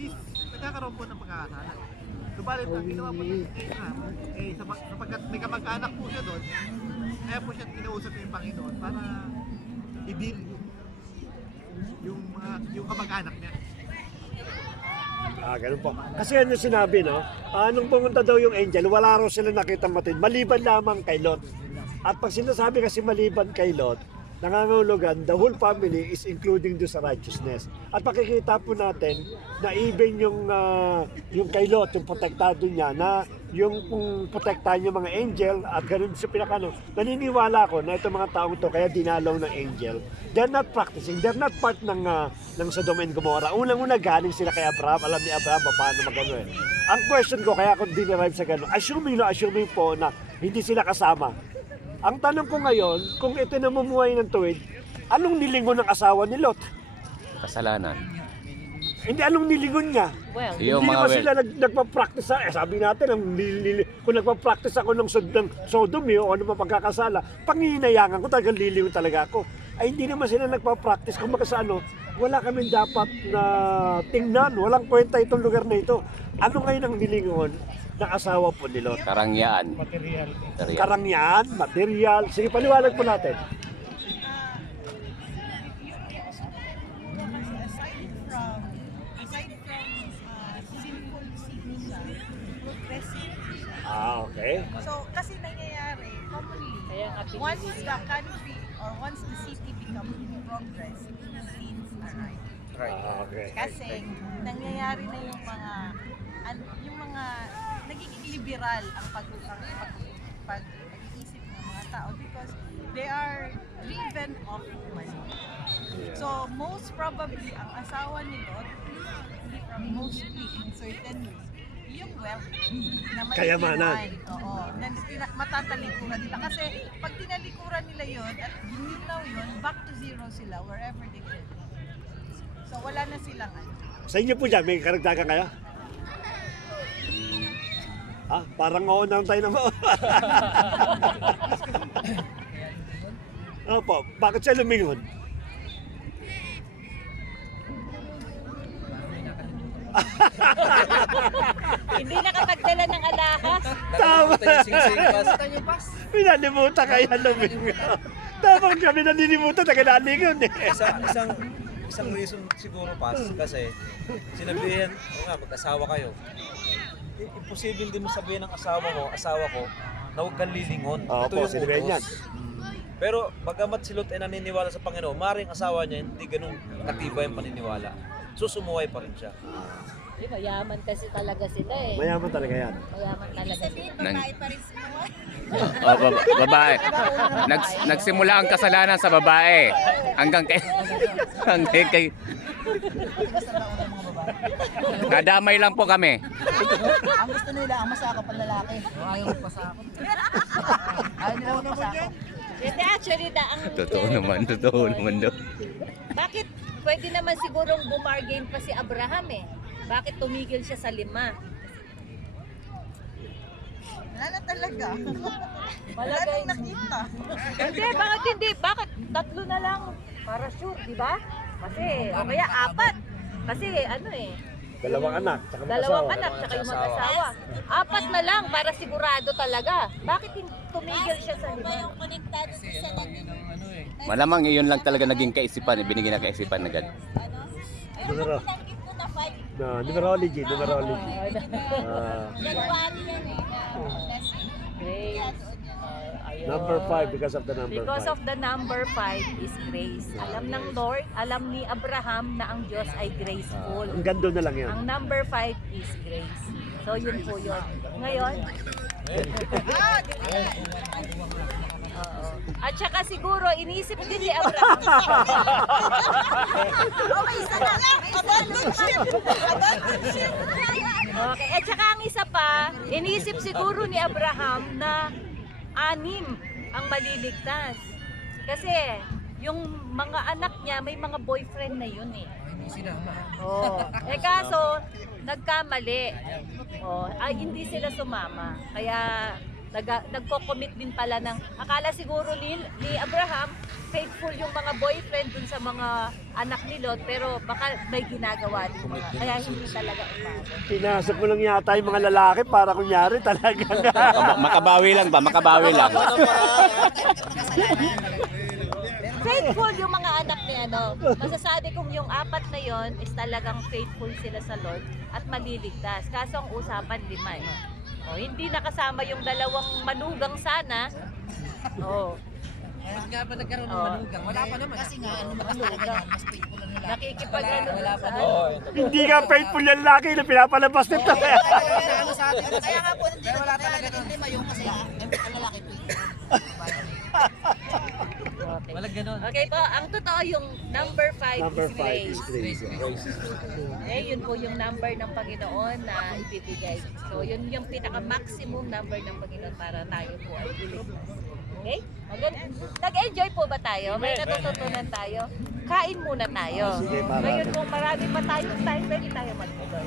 is nagkakaroon po ng pagkakasala. Subalit ang ginawa po ng Abraham, sapagkat may kamag-anak po siya doon, kaya po siya kinausap yung Panginoon para i-deal yung kamag-anak niya. Ganun po. Kasi ano sinabi, no? Nung pumunta daw yung angel, wala raw sila nakita matid. Maliban lamang kay Lot. At pag sinasabi kasi maliban kay Lot, nangangahulugan, the whole family is including do sa righteousness. At pakikita po natin na even yung kay Lot, yung protektado niya, na yung protektahan yung mga angel at ganun sa pinakano. Naniniwala ko na itong mga taong to kaya dinalaw ng angel. They're not practicing, they're not part ng Sodom and Gomora. Unang-una galing sila kay Abraham, alam ni Abraham paano magano eh. Ang question ko kaya ako dinerive sa gano'n, assuming po na hindi sila kasama. Ang tanong ko ngayon, kung ito namumuhay ng tuwid, anong nilingon ng asawa ni Lot? Kasalanan. Hindi, anong nilingon niya? Well, Hindi naman sila nagpa-practice sabi natin, kung nagpa-practice ako ng Sodom o ano pa pagkakasala, pangihinayangan ko, talagang lilingon talaga ako. Ay hindi naman sila nagpa-practice, kung wala kami dapat na tingnan, walang kwenta itong lugar na ito. Ano ngayon ang nilingon ng asawa po ni Lot? Karangyaan. Karangyaan, material. Sige, paliwanag po natin. Okay. So, kasi nangyayari, commonly, once the country or once the city becomes progress, sins arise. Okay. Kasi nangyayari na yung mga nagiging liberal ang pag-iisip ng mga tao because they are driven off money. So, most probably, ang asawa ni Lot, mostly in certain ways, yung wealth na may Kayamanan. Oo, na matatalikuran nila. Kasi pag tinalikuran nila yun at ginilaw yun, back to zero sila wherever they go. So wala na silang ano. Sa inyo po dyan, may karagdagan kayo? Parang oo naman tayo naman. Opo, bakit siya lumingon? Hindi nakapagdala ng alahas. Tama. Pinalimutan kaya lumingon. Tama kami naninimutan, nagalalingon eh. Isang reason siguro, Pas, kasi sinabihan, mag-asawa kayo. Imposible din mo sabihin ng asawa ko, na huwag kang lilingon. Oo Ito po, yung sinabihan yan. utos. Pero bagamat si Lot ay naniniwala sa Panginoon, maring asawa niya hindi ganun katibay ang paniniwala. So sumuway pa rin siya. Mayaman kasi talaga sila eh. Mayaman talaga yan. Mayaman talaga sila. Babae pa rin sumuha. Babae. Nagsimula ang kasalanan sa babae. Hanggang kay nadamay lang po kami. Ang gusto nila, ang masakap ang lalaki. Ayaw mo pasakot. Ayaw nila magpasakot. Hindi, actually, ang... Totoo naman daw. Bakit pwede naman sigurong bumargain pa si Abraham eh? Bakit tumigil siya sa 5? Wala na talaga. Wala Malagay. nang nakita. Hindi, bakit hindi? Bakit 3 na lang? Para sure, di ba? Kasi, o kaya 4. Kasi ano eh, Dalawang anak, tsaka dalawang mag-asawa. anak, tsaka yung mag-asawa. 4 na lang para sigurado talaga. Bakit tumigil siya sa 5? Yung konektado sa naging Malamang yun lang talaga naging kaisipan, binigyan na kaisipan agad. Numero. Numerology. January yan eh. Grace. Number 5 because of the number 5. Because of the number 5 is grace. Alam ng Lord, alam ni Abraham na ang Diyos ay graceful. Ang gando na lang yan. Ang number 5 is grace. So yun po yun. Ngayon, oo. At saka siguro iniisip din ni Abraham. Okay, isa na lang. Okay, at saka ang isa pa, iniisip siguro ni Abraham na 6 ang maliligtas. Kasi yung mga anak niya, may mga boyfriend na yun eh. Hindi sinama. Oh, kaso nagkamali. Oh, hindi sila sumama. Kaya nagko-commit din pala ng akala siguro ni Abraham faithful yung mga boyfriend dun sa mga anak ni Lot, pero baka may ginagawa din mga. Kaya hindi talaga umabot. Pinasok mo lang yata yung mga lalaki para kunyari talaga. Makabawi lang. Faithful yung mga anak ni masasabi kong yung 4 na yon is talagang faithful sila sa Lord at maliligtas. Kaso ang usapan 5 eh. Oh, hindi nakasama yung 2 manugang sana. Oh. Ba't nga ba nagkaroon ng manugang? Wala pa naman. Kasi nga, ano ba mas faithful na nila. Nakikipag-ano Wala pa sa Hindi nga faithful yung laki na pinapalabas nito. Kaya nga po, hindi wala talaga ng 5 yung kasi ang lalaki po. Okay. Walang ganun. Okay po, ang totoo yung number 5 Number is 5 grace. is grace. Yun po yung number ng Panginoon na ibibigay. So yun yung pinaka-maximum number ng Panginoon para tayo po ay iligtas. Okay? Nag-enjoy po ba tayo? May natututunan tayo? Kain muna tayo. Sige, marami. Ngayon kung marami pa tayong time, pwede tayo mag-enjoy.